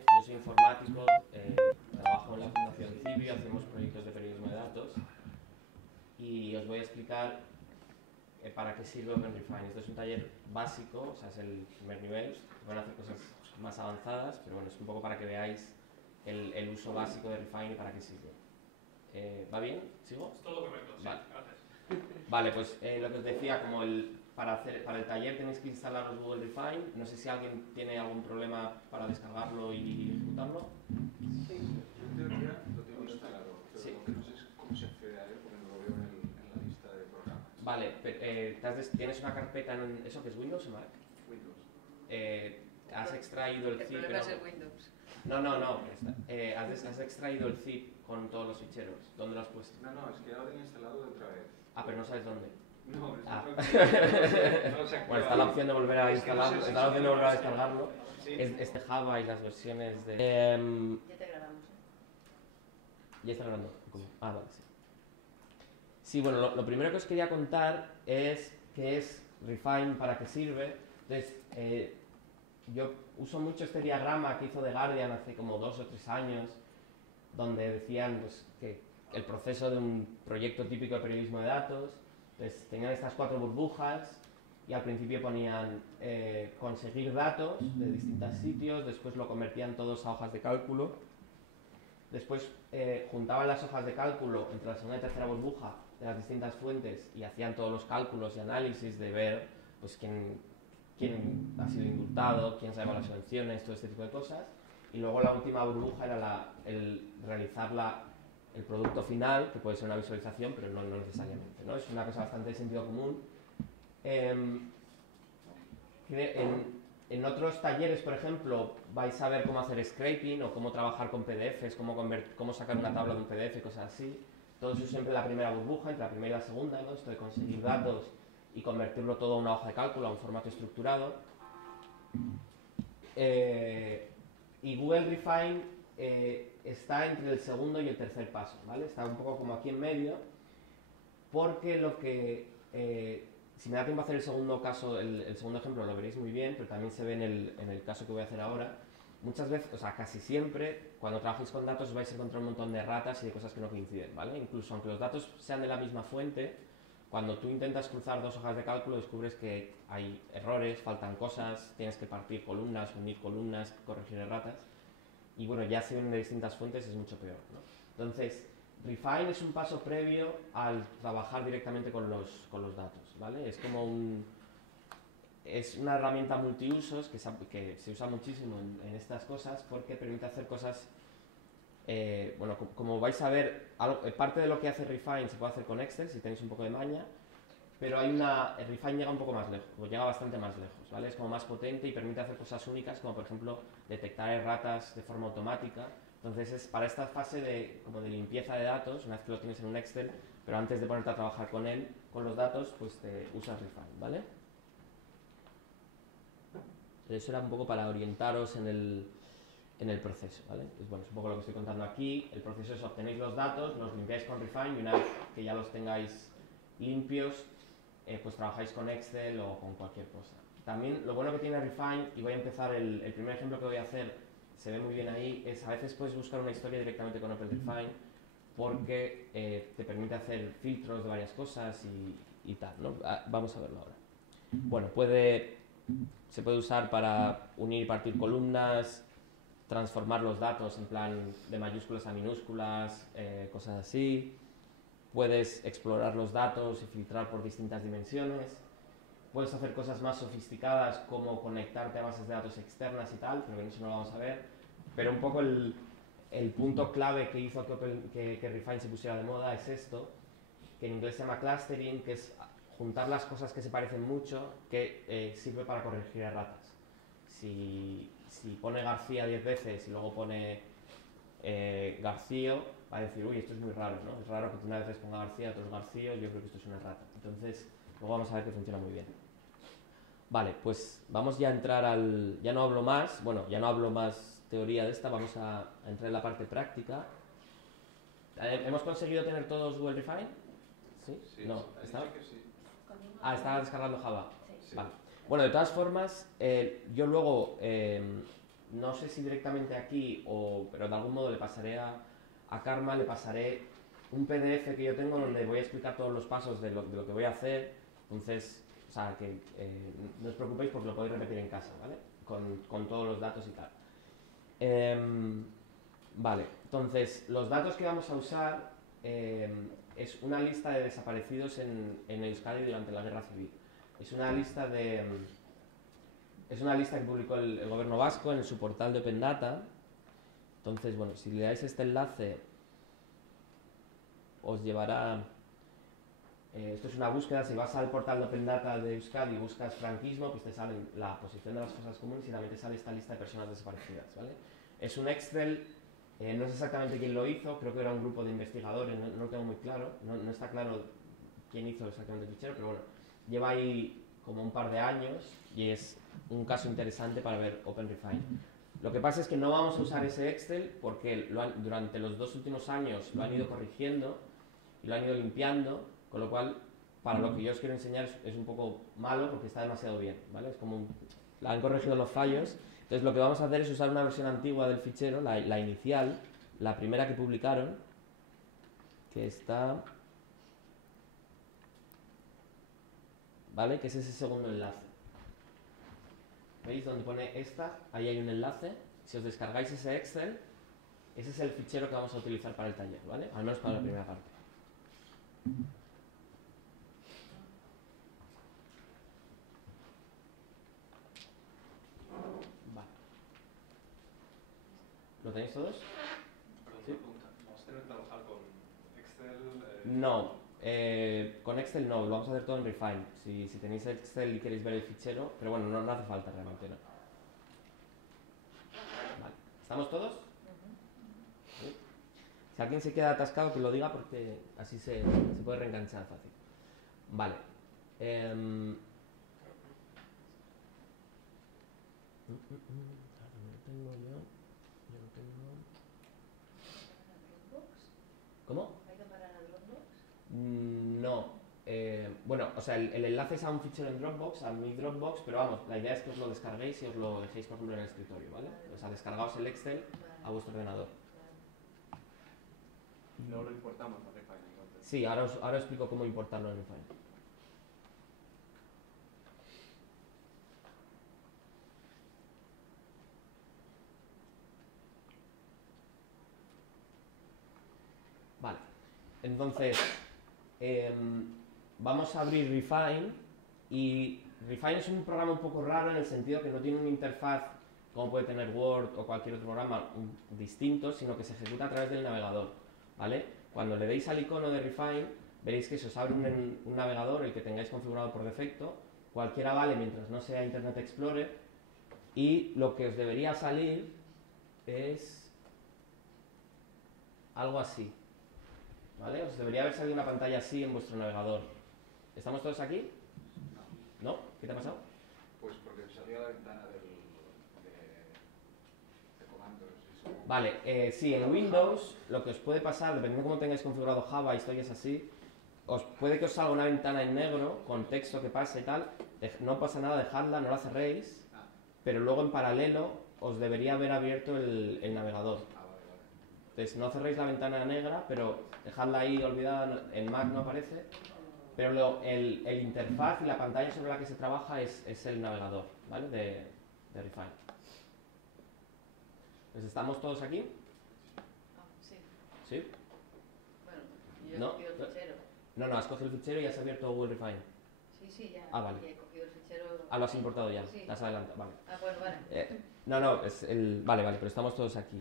Yo soy informático, trabajo en la Fundación Cibi, hacemos proyectos de periodismo de datos y os voy a explicar para qué sirve OpenRefine. Esto es un taller básico, o sea, es el primer nivel, van a hacer cosas más avanzadas, pero bueno, es un poco para que veáis el uso básico de Refine y para qué sirve. ¿Va bien? ¿Sigo? Es todo correcto, sí, vale. Gracias. Vale, pues lo que os decía, como para el taller tenéis que instalaros Google Refine. No sé si alguien tiene algún problema para descargarlo y ejecutarlo. Sí. Yo en teoría lo tengo instalado, pero Sí. lo que no sé es cómo se accede a él porque no lo veo en la lista de programas. Vale, ¿tienes una carpeta en eso que es Windows o Mac? Windows. ¿Has extraído el El zip? problema es el Windows. No. ¿Has extraído el zip con todos los ficheros? ¿Dónde lo has puesto? No, es que ya lo tenía instalado de otra vez. Pero no sabes dónde. No, es Ah. no sé. Bueno, está la opción de volver a Es que no instalarlo, sé si está la opción de volver a sí. descargarlo. Sí. Es de Java y las versiones de... Ya te grabamos. Ya está grabando. Vale, sí. Sí, bueno, lo primero que os quería contar es qué es Refine, para qué sirve. Entonces, yo uso mucho este diagrama que hizo The Guardian hace como 2 o 3 años, donde decían pues, que el proceso de un proyecto típico de periodismo de datos, pues tenían estas 4 burbujas y al principio ponían conseguir datos de distintos sitios, después lo convertían todos a hojas de cálculo, después juntaban las hojas de cálculo entre la segunda y tercera burbuja de las distintas fuentes y hacían todos los cálculos y análisis de ver pues, quién ha sido indultado, quién se ha llevado las elecciones, todo este tipo de cosas. Y luego la última burbuja era el realizar el producto final, que puede ser una visualización, pero no necesariamente, ¿no? Es una cosa bastante de sentido común. En otros talleres, por ejemplo, vais a ver cómo hacer scraping o cómo trabajar con PDFs, cómo sacar una tabla de un PDF, cosas así. Todo eso siempre en la primera burbuja, entre la primera y la segunda, ¿no? Esto de conseguir datos y convertirlo todo a una hoja de cálculo, a un formato estructurado. Y Google Refine está entre el segundo y el tercer paso, ¿vale? Está un poco como aquí en medio, porque si me da tiempo a hacer el segundo caso, el segundo ejemplo lo veréis muy bien, pero también se ve en el caso que voy a hacer ahora. Muchas veces, o sea, casi siempre, cuando trabajéis con datos vais a encontrar un montón de ratas y de cosas que no coinciden, ¿vale? Incluso aunque los datos sean de la misma fuente, cuando tú intentas cruzar 2 hojas de cálculo descubres que hay errores, faltan cosas, tienes que partir columnas, unir columnas, corregir erratas. Y bueno, ya si vienen de distintas fuentes es mucho peor, ¿no? Entonces, Refine es un paso previo al trabajar directamente con los datos, ¿vale? Es una herramienta multiusos que se usa muchísimo en estas cosas porque permite hacer cosas, bueno, como vais a ver, parte de lo que hace Refine se puede hacer con Excel si tenéis un poco de maña, pero Refine llega un poco más lejos, o llega bastante más lejos, ¿vale? Es como más potente y permite hacer cosas únicas como por ejemplo detectar erratas de forma automática. Entonces es para esta fase como de limpieza de datos, una vez que lo tienes en un Excel, pero antes de ponerte a trabajar con él, con los datos, pues te usas Refine, ¿vale? Eso era un poco para orientaros en el proceso, ¿vale? Pues bueno, es un poco lo que estoy contando aquí. El proceso es obtenéis los datos, los limpiáis con Refine y una vez que ya los tengáis limpios, pues trabajáis con Excel o con cualquier cosa. También lo bueno que tiene Refine, y voy a empezar el primer ejemplo que voy a hacer, se ve muy bien ahí, es a veces puedes buscar una historia directamente con OpenRefine porque te permite hacer filtros de varias cosas y tal, ¿no? Vamos a verlo ahora. Bueno, se puede usar para unir y partir columnas, transformar los datos en plan de mayúsculas a minúsculas, cosas así. Puedes explorar los datos y filtrar por distintas dimensiones. Puedes hacer cosas más sofisticadas como conectarte a bases de datos externas y tal, pero eso no lo vamos a ver. Pero un poco el punto clave que hizo que Refine se pusiera de moda es esto, que en inglés se llama clustering, que es juntar las cosas que se parecen mucho, que sirve para corregir erratas. Si pone García 10 veces y luego pone García, va a decir, uy, esto es muy raro, ¿no? Es raro que una vez ponga García, otros García, yo creo que esto es una errata. Entonces, luego vamos a ver que funciona muy bien. Vale, pues vamos ya a entrar ya no hablo más teoría de esta, vamos a entrar en la parte práctica. ¿Hemos conseguido tener todos Google Refine? ¿Sí? Sí, no, ¿está? que sí. Estaba descargando Java. Sí. Sí. Vale. Bueno, de todas formas, yo luego no sé si directamente aquí, pero de algún modo le pasaré a Karma, le pasaré un PDF que yo tengo donde voy a explicar todos los pasos de lo que voy a hacer. Entonces, o sea, que no os preocupéis porque lo podéis repetir en casa, ¿vale? Con todos los datos y tal. Vale, entonces, los datos que vamos a usar es una lista de desaparecidos en Euskadi durante la Guerra Civil. Es una lista que publicó el gobierno vasco en su portal de Open Data. Entonces, bueno, si le dais este enlace, os llevará... esto es una búsqueda. Si vas al portal de Open Data de Euskadi y buscas franquismo, pues te sale la posición de las fosas comunes y también te sale esta lista de personas desaparecidas, ¿vale? Es un Excel, no sé exactamente quién lo hizo, creo que era un grupo de investigadores, no lo tengo muy claro, no está claro quién hizo exactamente el fichero, pero bueno, lleva ahí como un par de años y es un caso interesante para ver OpenRefine. Lo que pasa es que no vamos a usar ese Excel porque durante los 2 últimos años lo han ido corrigiendo y lo han ido limpiando, con lo cual, para lo que yo os quiero enseñar es un poco malo porque está demasiado bien, ¿vale? Es como han corregido los fallos. Entonces lo que vamos a hacer es usar una versión antigua del fichero, la inicial, la primera que publicaron, que está... ¿Vale? Que es ese segundo enlace. ¿Veis donde pone esta? Ahí hay un enlace. Si os descargáis ese Excel, ese es el fichero que vamos a utilizar para el taller, ¿vale? Al menos para la primera parte. Vale. ¿Lo tenéis todos? ¿Sí? ¿Vamos a tener que trabajar con Excel? No. Con Excel no, lo vamos a hacer todo en Refine. Si tenéis Excel y queréis ver el fichero, pero bueno, no hace falta realmente, ¿no? Vale. ¿Estamos todos? ¿Sí? Si alguien se queda atascado, que lo diga porque así se puede reenganchar fácil. Vale. ¿Cómo? ¿Hay que parar a Dropbox? No. Bueno, o sea, el enlace es a un fichero en Dropbox, a mi Dropbox, pero vamos, la idea es que os lo descarguéis y os lo dejéis, por ejemplo, en el escritorio, ¿vale? O sea, descargaos el Excel a vuestro ordenador. Y luego lo importamos a Refine, entonces. Sí, ahora os explico cómo importarlo en Refine. Vale, entonces vamos a abrir Refine y Refine es un programa un poco raro en el sentido que no tiene una interfaz como puede tener Word o cualquier otro programa distinto, sino que se ejecuta a través del navegador, ¿vale? Cuando le deis al icono de Refine, veréis que se os abre un navegador, el que tengáis configurado por defecto, cualquiera vale mientras no sea Internet Explorer, y lo que os debería salir es algo así, ¿vale? Os debería haber salido una pantalla así en vuestro navegador. ¿Estamos todos aquí? ¿No? ¿Qué te ha pasado? Pues porque salía la ventana de comandos. Y eso. Vale, sí, en Windows lo que os puede pasar, dependiendo de cómo tengáis configurado Java, historias así, puede que os salga una ventana en negro con texto que pasa y tal. No pasa nada, dejadla, no la cerréis, pero luego en paralelo os debería haber abierto el navegador. Vale. Entonces no cerréis la ventana negra, pero dejadla ahí olvidada, en Mac no aparece. Pero el interfaz y la pantalla sobre la que se trabaja es el navegador, ¿vale? De Refine. Pues estamos todos aquí. Sí. ¿Sí? Bueno, yo he ¿No? cogido el fichero. No, has cogido el fichero y has abierto Google Refine. Sí, ya. Ah, vale. Ya he cogido el fichero. Lo has importado ya. Sí. Has adelantado, vale. Bueno, vale. Es vale, pero estamos todos aquí.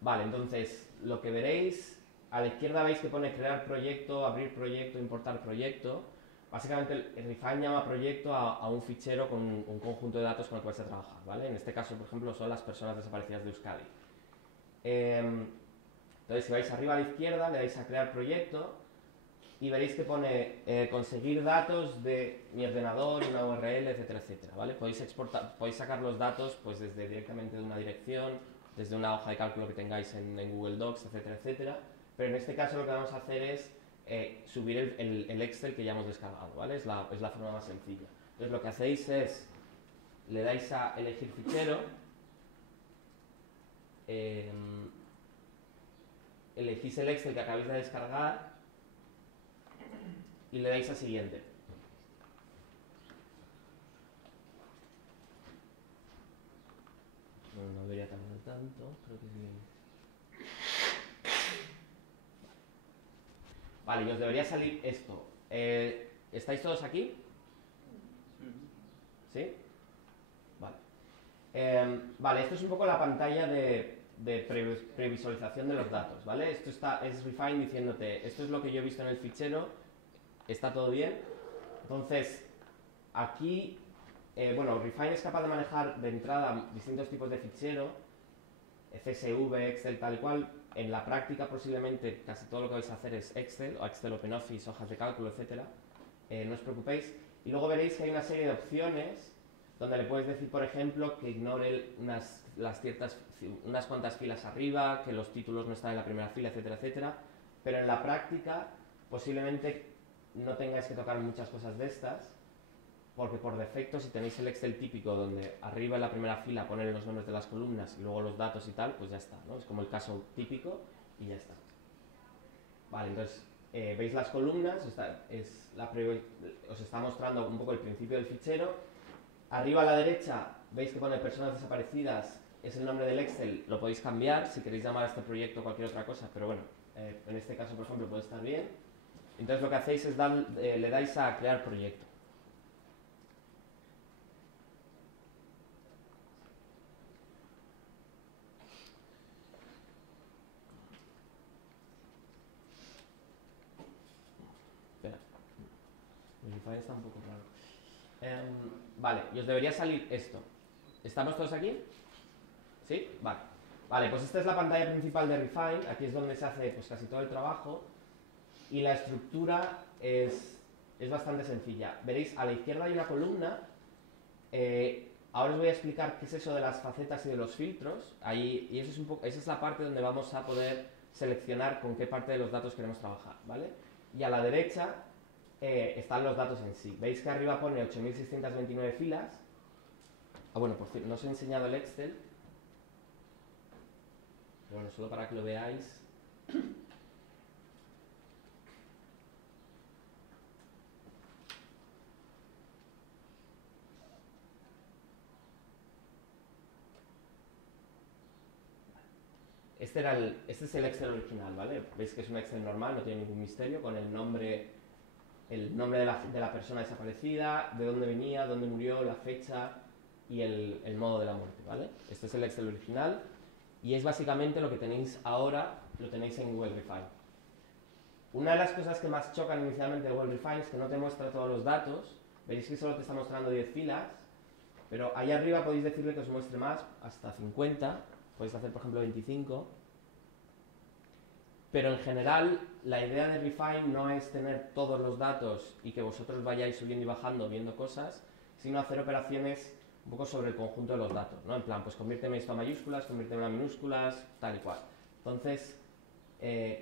Vale, entonces, lo que veréis, a la izquierda veis que pone crear proyecto, abrir proyecto, importar proyecto. Básicamente el Refine llama proyecto a un fichero con un conjunto de datos con el que vais a trabajar, ¿vale? En este caso, por ejemplo, son las personas desaparecidas de Euskadi. Entonces, si vais arriba a la izquierda, le dais a crear proyecto y veréis que pone conseguir datos de mi ordenador, una URL, etcétera, etcétera, ¿vale? Podéis sacar los datos pues directamente de una dirección, desde una hoja de cálculo que tengáis en Google Docs, etcétera, etcétera. Pero en este caso lo que vamos a hacer es subir el Excel que ya hemos descargado, ¿vale? Es la forma más sencilla. Entonces lo que hacéis es le dais a elegir fichero, elegís el Excel que acabáis de descargar y le dais a siguiente. No debería tardar tanto, creo que sí. Vale, y os debería salir esto. ¿Estáis todos aquí? ¿Sí? Vale. Vale, esto es un poco la pantalla de previsualización de los datos, ¿vale? Esto es Refine diciéndote, esto es lo que yo he visto en el fichero, está todo bien. Entonces, aquí, bueno, Refine es capaz de manejar de entrada distintos tipos de fichero, CSV, Excel, tal y cual. En la práctica, posiblemente, casi todo lo que vais a hacer es Excel, o Excel OpenOffice, hojas de cálculo, etcétera. No os preocupéis. Y luego veréis que hay una serie de opciones donde le puedes decir, por ejemplo, que ignore unas cuantas filas arriba, que los títulos no están en la primera fila, etcétera, etcétera. Pero en la práctica, posiblemente no tengáis que tocar muchas cosas de estas, porque por defecto, si tenéis el Excel típico donde arriba en la primera fila ponen los nombres de las columnas y luego los datos y tal, pues ya está, ¿no? Es como el caso típico y ya está. Vale, entonces, veis las columnas, os está mostrando un poco el principio del fichero. Arriba a la derecha, veis que pone personas desaparecidas, es el nombre del Excel, lo podéis cambiar si queréis llamar a este proyecto cualquier otra cosa, pero bueno, en este caso, por ejemplo, puede estar bien. Entonces lo que hacéis es le dais a crear proyecto. Verify está un poco raro. Vale, y os debería salir esto. ¿Estamos todos aquí? ¿Sí? Vale. Vale, pues esta es la pantalla principal de Refine. Aquí es donde se hace pues, casi todo el trabajo. Y la estructura es bastante sencilla. Veréis, a la izquierda hay una columna. Ahora os voy a explicar qué es eso de las facetas y de los filtros. Y eso es esa es la parte donde vamos a poder seleccionar con qué parte de los datos queremos trabajar, ¿vale? Y a la derecha están los datos en sí. Veis que arriba pone 8.629 filas. Bueno, por cierto, no os he enseñado el Excel. Pero bueno, solo para que lo veáis. Este es el Excel original, ¿vale? Veis que es un Excel normal, no tiene ningún misterio, con el nombre de la persona desaparecida, de dónde venía, dónde murió, la fecha y el modo de la muerte, ¿vale? Este es el Excel original y es básicamente lo que tenéis ahora, lo tenéis en Google Refine. Una de las cosas que más chocan inicialmente de Google Refine es que no te muestra todos los datos. Veis que solo te está mostrando 10 filas, pero ahí arriba podéis decirle que os muestre más, hasta 50, podéis hacer por ejemplo 25. Pero en general, la idea de Refine no es tener todos los datos y que vosotros vayáis subiendo y bajando viendo cosas, sino hacer operaciones un poco sobre el conjunto de los datos, ¿no? En plan, pues conviérteme esto a mayúsculas, conviérteme a minúsculas, tal y cual. Entonces,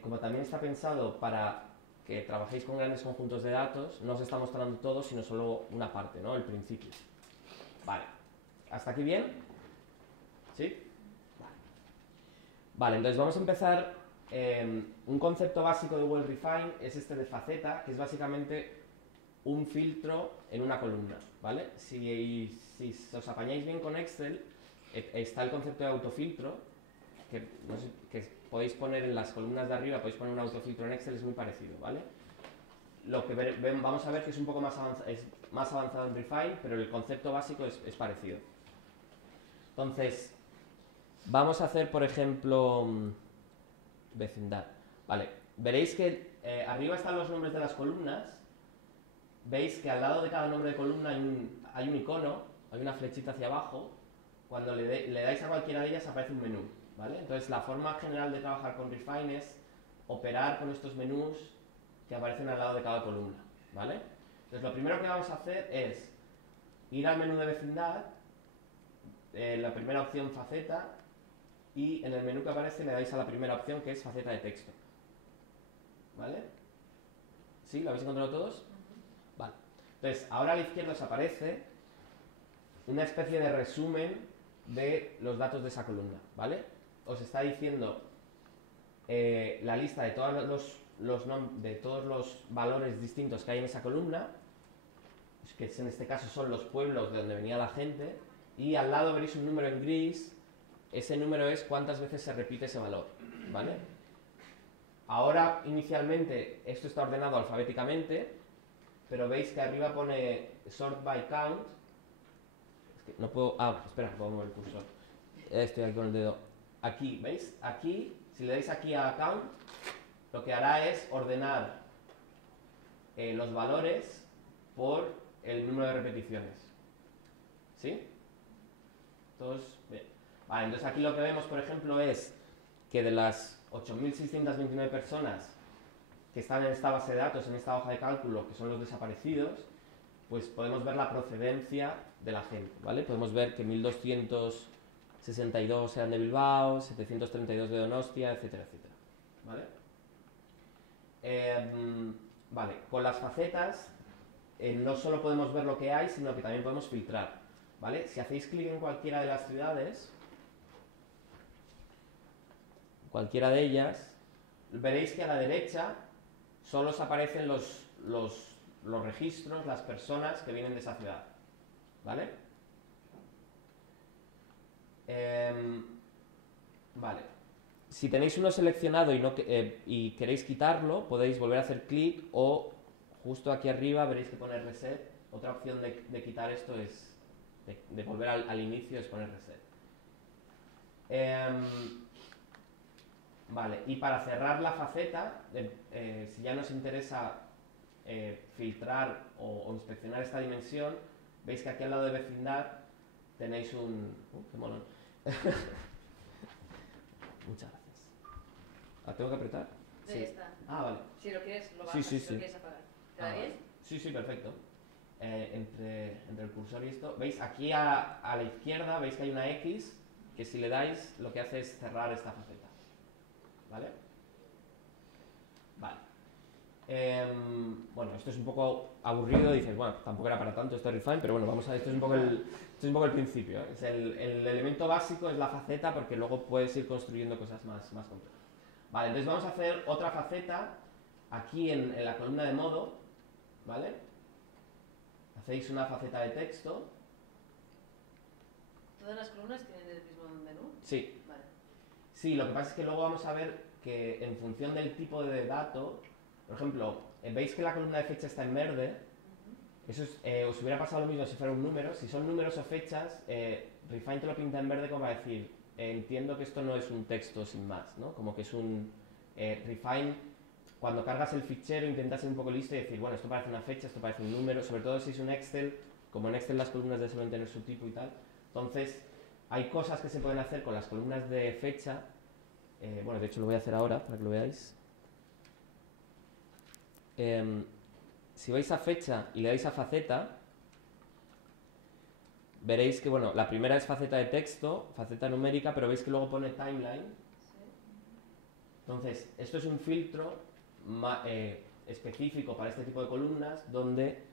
como también está pensado para que trabajéis con grandes conjuntos de datos, no os está mostrando todo, sino solo una parte, ¿no? El principio. Vale. ¿Hasta aquí bien? ¿Sí? Vale, entonces vamos a empezar. Un concepto básico de Google Refine es este de faceta, que es básicamente un filtro en una columna, ¿vale? Si os apañáis bien con Excel, está el concepto de autofiltro, que podéis poner en las columnas de arriba, podéis poner un autofiltro en Excel, es muy parecido, ¿vale? Lo que vamos a ver que es un poco más avanzado en Refine, pero el concepto básico es parecido. Entonces, vamos a hacer, por ejemplo, vecindad. Vale, veréis que arriba están los nombres de las columnas. Veis que al lado de cada nombre de columna hay un icono, hay una flechita hacia abajo. Cuando le dais a cualquiera de ellas aparece un menú, ¿vale? Entonces la forma general de trabajar con Refine es operar con estos menús que aparecen al lado de cada columna, ¿vale? Entonces lo primero que vamos a hacer es ir al menú de vecindad, la primera opción faceta, y en el menú que aparece le dais a la primera opción, que es faceta de texto. ¿Vale? ¿Sí? ¿Lo habéis encontrado todos? Vale. Entonces, ahora a la izquierda os aparece una especie de resumen de los datos de esa columna, ¿vale? Os está diciendo la lista de todos de todos los valores distintos que hay en esa columna, que en este caso son los pueblos de donde venía la gente, y al lado veréis un número en gris. Ese número es cuántas veces se repite ese valor, ¿vale? Ahora, inicialmente, esto está ordenado alfabéticamente, pero veis que arriba pone sort by count. Es que no puedo... Ah, espera, puedo mover el cursor. Estoy aquí con el dedo. Aquí, ¿veis? Aquí, si le dais aquí a count, lo que hará es ordenar los valores por el número de repeticiones. ¿Sí? Todos bien. Vale, entonces aquí lo que vemos, por ejemplo, es que de las 8.629 personas que están en esta base de datos, en esta hoja de cálculo, que son los desaparecidos, pues podemos ver la procedencia de la gente, ¿vale? Podemos ver que 1.262 eran de Bilbao, 732 de Donostia, etcétera, etcétera, ¿vale? Vale, con las facetas no solo podemos ver lo que hay, sino que también podemos filtrar, ¿vale? Si hacéis clic en cualquiera de las ciudades, cualquiera de ellas, veréis que a la derecha solo os aparecen los registros, las personas que vienen de esa ciudad, ¿vale? Vale. Si tenéis uno seleccionado y queréis quitarlo, podéis volver a hacer clic, o justo aquí arriba veréis que pone reset. Otra opción de quitar esto es de volver al inicio, es poner reset. Vale, y para cerrar la faceta, si ya nos interesa filtrar o inspeccionar esta dimensión, veis que aquí al lado de vecindad tenéis un... ¡Qué molón! Muchas gracias. ¿La tengo que apretar? Sí, está. Ah, vale. Si lo quieres, lo bajas, Sí, sí, si sí. lo quieres apagar. ¿Te da bien? Sí, sí, perfecto. Entre el cursor y esto, ¿veis? Aquí a la izquierda veis que hay una X, que si le dais lo que hace es cerrar esta faceta. ¿Vale? Vale. Bueno, esto es un poco aburrido, dices, bueno, tampoco era para tanto esto es Refine, pero bueno, vamos a ver, esto es un poco el principio, ¿eh? Es el elemento básico es la faceta, porque luego puedes ir construyendo cosas más complejas. Vale, entonces vamos a hacer otra faceta aquí en la columna de modo, ¿vale? Hacéis una faceta de texto. ¿Todas las columnas tienen el mismo menú? Sí. Vale. Sí, lo que pasa es que luego vamos a ver que en función del tipo de dato, por ejemplo, veis que la columna de fecha está en verde. Eso os hubiera pasado lo mismo si fuera un número. Si son números o fechas, Refine te lo pinta en verde como para decir, entiendo que esto no es un texto sin más, ¿no? Como que es un... Refine, cuando cargas el fichero, intenta ser un poco listo y decir, bueno, esto parece una fecha, esto parece un número, sobre todo si es un Excel, como en Excel las columnas ya suelen tener su tipo y tal. Entonces, hay cosas que se pueden hacer con las columnas de fecha. Bueno, de hecho lo voy a hacer ahora para que lo veáis. Si vais a fecha y le dais a faceta, veréis que, bueno, la primera es faceta de texto, faceta numérica, pero veis que luego pone timeline. Sí. Entonces, esto es un filtro específico para este tipo de columnas, donde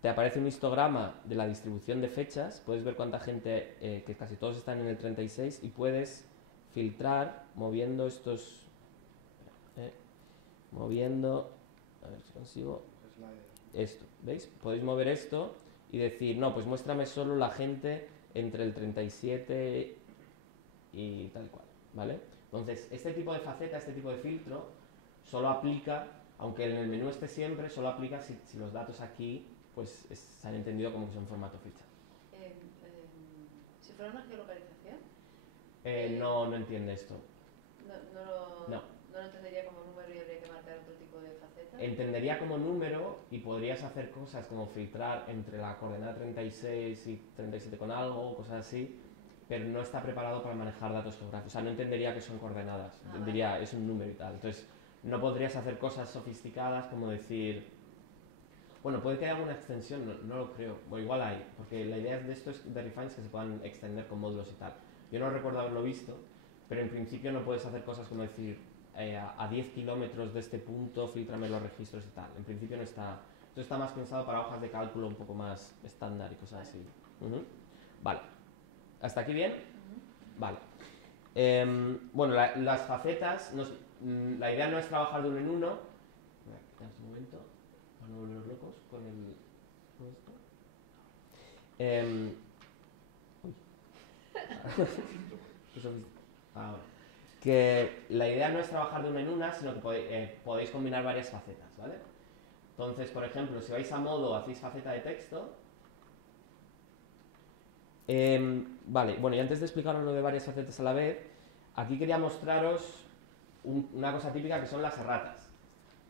te aparece un histograma de la distribución de fechas, puedes ver cuánta gente, que casi todos están en el 36, y puedes filtrar moviendo estos... moviendo... A ver si consigo... Esto, ¿veis? Podéis mover esto y decir, no, pues muéstrame solo la gente entre el 37 y tal cual, ¿vale? Entonces, este tipo de faceta, este tipo de filtro, solo aplica, aunque en el menú esté siempre, solo aplica si los datos aquí pues se han entendido como que son formato ficha. Si fuera una geolocalización, No entiende esto. no lo entendería como número y habría que marcar otro tipo de faceta. Entendería como número y podrías hacer cosas como filtrar entre la coordenada 36 y 37 con algo, cosas así, pero no está preparado para manejar datos geográficos. O sea, no entendería que son coordenadas, entendería es un número y tal. Entonces, no podrías hacer cosas sofisticadas como decir... Bueno, puede que haya alguna extensión, no lo creo, o igual hay, porque la idea de esto es de Refines que se puedan extender con módulos y tal. Yo no recuerdo haberlo visto, pero en principio no puedes hacer cosas como decir a 10 kilómetros de este punto, filtrame los registros y tal. En principio no está... Esto está más pensado para hojas de cálculo un poco más estándar y cosas así. Vale. ¿Hasta aquí bien? Vale. Bueno, las facetas, la idea no es trabajar de uno en uno. Voy a quitar un momento para no volvernos locos con esto. Ahora. Que la idea no es trabajar de una en una, sino que podéis combinar varias facetas, ¿vale? Entonces, por ejemplo, si vais a modo, hacéis faceta de texto. Vale, bueno, y antes de explicaros lo de varias facetas a la vez, aquí quería mostraros una cosa típica que son las erratas,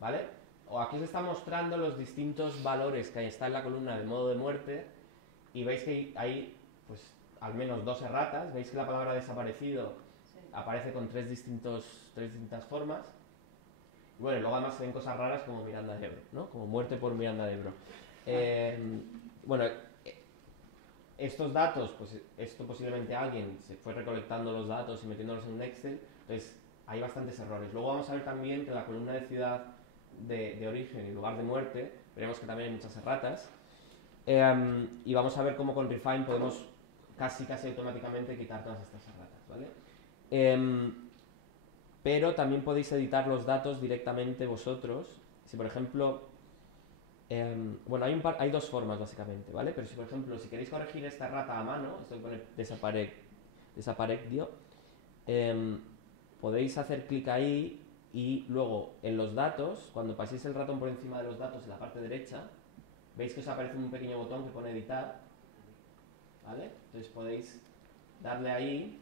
¿vale? O aquí os está mostrando los distintos valores que está en la columna de modo de muerte y veis que hay, pues, al menos 2 erratas. Veis que la palabra desaparecido aparece con tres distintas formas. Y bueno, luego además se ven cosas raras como Miranda de Ebro, ¿no? Como muerte por Miranda de Ebro. Bueno, estos datos, pues esto posiblemente alguien se fue recolectando los datos y metiéndolos en un Excel, entonces hay bastantes errores. Luego vamos a ver también que en la columna de ciudad de origen y lugar de muerte, veremos que también hay muchas erratas. Y vamos a ver cómo con Refine podemos casi automáticamente quitar todas estas erratas, ¿vale? Pero también podéis editar los datos directamente vosotros. Si por ejemplo, bueno, hay 2 formas básicamente, ¿vale? Pero si por ejemplo, si queréis corregir esta errata a mano, esto que pone desapareció, podéis hacer clic ahí y luego en los datos, cuando paséis el ratón por encima de los datos en la parte derecha, veis que os aparece un pequeño botón que pone editar, ¿vale? Entonces podéis darle ahí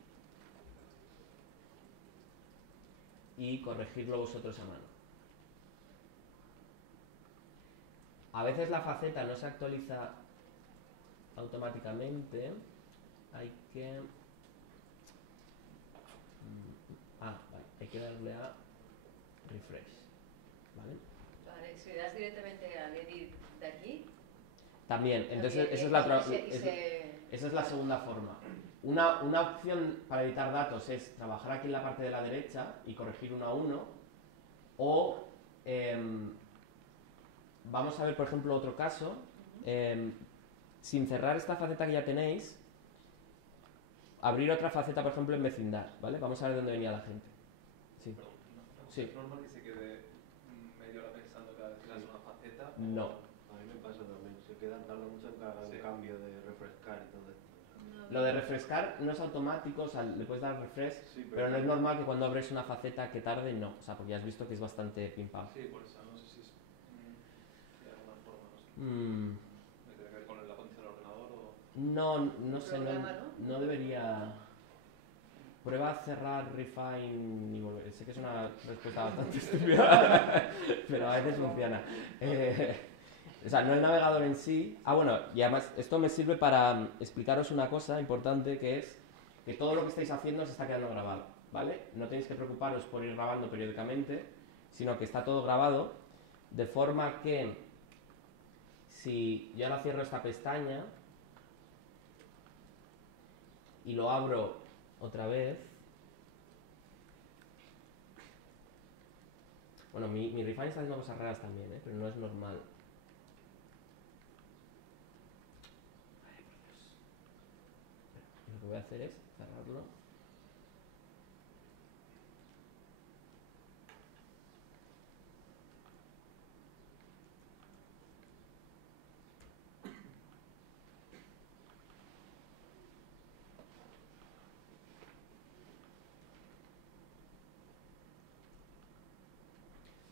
y corregirlo vosotros a mano. A veces la faceta no se actualiza automáticamente, hay que... vale, hay que darle a refresh, ¿vale? Vale, si le das directamente al edit de aquí... También, entonces esa es la segunda forma. Una opción para editar datos es trabajar aquí en la parte de la derecha y corregir uno a uno, o vamos a ver por ejemplo otro caso, sin cerrar esta faceta que ya tenéis, abrir otra faceta por ejemplo en vecindad, ¿vale? Vamos a ver dónde venía la gente. Sí. Perdón, Sí. ¿es normal que se quede media hora pensando cada vez que das una faceta? No. A mí me pasa también, tarda mucho en cada cambio de refrescar y todo esto. Lo de refrescar no es automático, o sea, le puedes dar refresh, Sí, pero no es normal que cuando abres una faceta que tarde, no. O sea, porque ya has visto que es bastante pim pam. Sí, por eso, no sé si es de alguna forma, no sé. ¿Tiene que ver con la condición del ordenador o...? No sé, no debería... Prueba a cerrar Refine y volver. Sé que es una respuesta bastante estúpida, pero a veces funciona. O sea, no el navegador en sí. Bueno, y además esto me sirve para explicaros una cosa importante, que es que todo lo que estáis haciendo se está quedando grabado, ¿vale? No tenéis que preocuparos por ir grabando periódicamente, sino que está todo grabado, de forma que si yo ahora cierro esta pestaña y lo abro otra vez, bueno, mi Refine está haciendo cosas raras también, pero no es normal. Lo que voy a hacer es cerrarlo.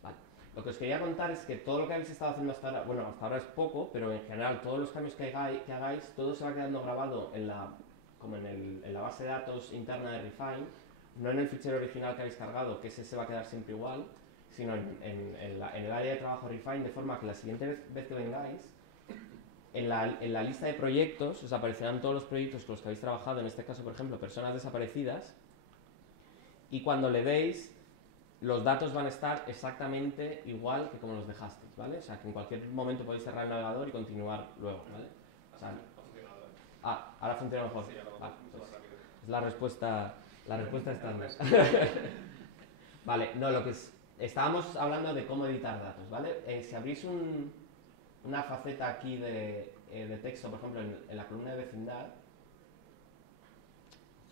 Vale. Lo que os quería contar es que todo lo que habéis estado haciendo hasta ahora, bueno, hasta ahora es poco, pero en general todos los cambios que hagáis, todo se va quedando grabado en la base de datos interna de Refine, no en el fichero original que habéis cargado, que ese se va a quedar siempre igual, sino en el área de trabajo Refine, de forma que la siguiente vez que vengáis, en la lista de proyectos os aparecerán todos los proyectos con los que habéis trabajado, en este caso, por ejemplo, personas desaparecidas, y cuando le deis, los datos van a estar exactamente igual que como los dejasteis, ¿vale? O sea, que en cualquier momento podéis cerrar el navegador y continuar luego, ¿vale? O sea, ahora funciona mejor. Sí, Vale, mucho más rápido. es la respuesta estándar. Vale, no, estábamos hablando de cómo editar datos, ¿vale? Si abrís una faceta aquí de texto, por ejemplo, en la columna de vecindad,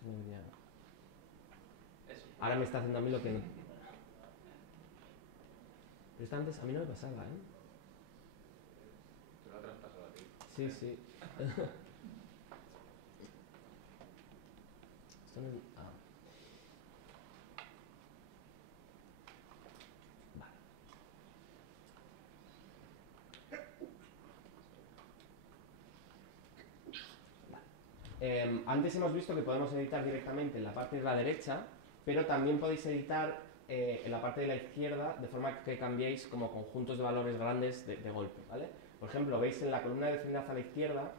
no debería... Eso. Ahora me está haciendo a mí lo que no... Pero esto antes a mí no me pasaba, ¿eh? Te lo ha traspasado a ti. Sí, sí. Esto no... Ah. Vale. Antes hemos visto que podemos editar directamente en la parte de la derecha, pero también podéis editar en la parte de la izquierda, de forma que cambiéis como conjuntos de valores grandes de golpe, ¿vale? Por ejemplo, veis en la columna de vecindad a la izquierda,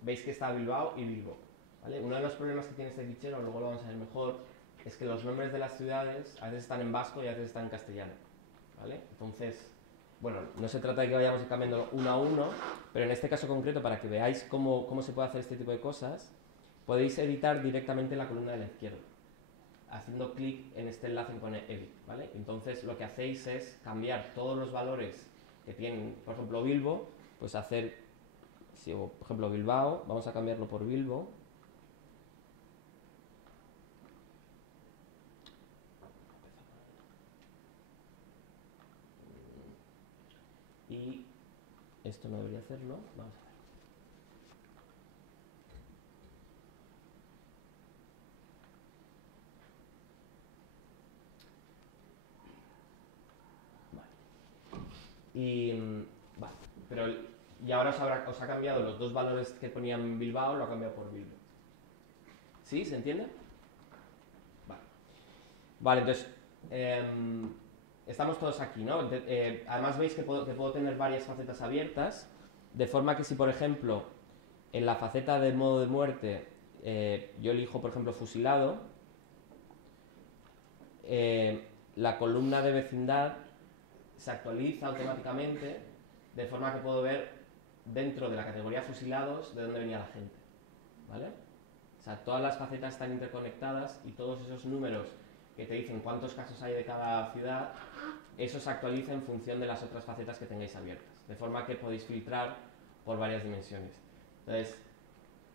veis que está Bilbao y Bilbo, ¿vale? Uno de los problemas que tiene este fichero, luego lo vamos a ver mejor, es que los nombres de las ciudades a veces están en vasco y a veces están en castellano, ¿vale? Entonces, bueno, no se trata de que vayamos cambiando uno a uno, pero en este caso concreto, para que veáis cómo se puede hacer este tipo de cosas, podéis editar directamente en la columna de la izquierda, haciendo clic en este enlace que pone Edit, ¿vale? Entonces lo que hacéis es cambiar todos los valores que tienen, por ejemplo, Bilbo, pues hacer, si por ejemplo Bilbao, vamos a cambiarlo por Bilbo. Y esto no debería hacerlo, vamos a ver. Vale, pero y ahora os ha cambiado los dos valores que ponían Bilbao, lo ha cambiado por Bilbo. ¿Sí? ¿Se entiende? Vale. Vale, entonces estamos todos aquí, ¿no? Además veis que puedo tener varias facetas abiertas, de forma que si, por ejemplo, en la faceta de modo de muerte yo elijo, por ejemplo, fusilado, la columna de vecindad se actualiza automáticamente, de forma que puedo ver dentro de la categoría fusilados de dónde venía la gente, ¿vale? O sea, todas las facetas están interconectadas y todos esos números que te dicen cuántos casos hay de cada ciudad, eso se actualiza en función de las otras facetas que tengáis abiertas, de forma que podéis filtrar por varias dimensiones. Entonces,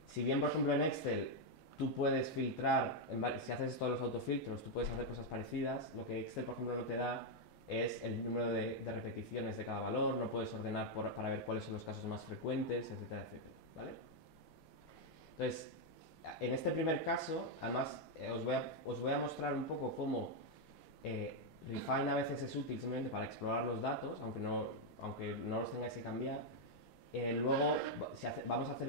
si bien, por ejemplo, en Excel tú puedes filtrar, si haces esto de los autofiltros, tú puedes hacer cosas parecidas, lo que Excel, por ejemplo, no te da es el número de repeticiones de cada valor, no puedes ordenar para ver cuáles son los casos más frecuentes, etcétera, etcétera, ¿vale? Entonces, en este primer caso, además, os voy a mostrar un poco cómo Refine a veces es útil simplemente para explorar los datos, aunque no los tengáis que cambiar. Luego vamos a hacer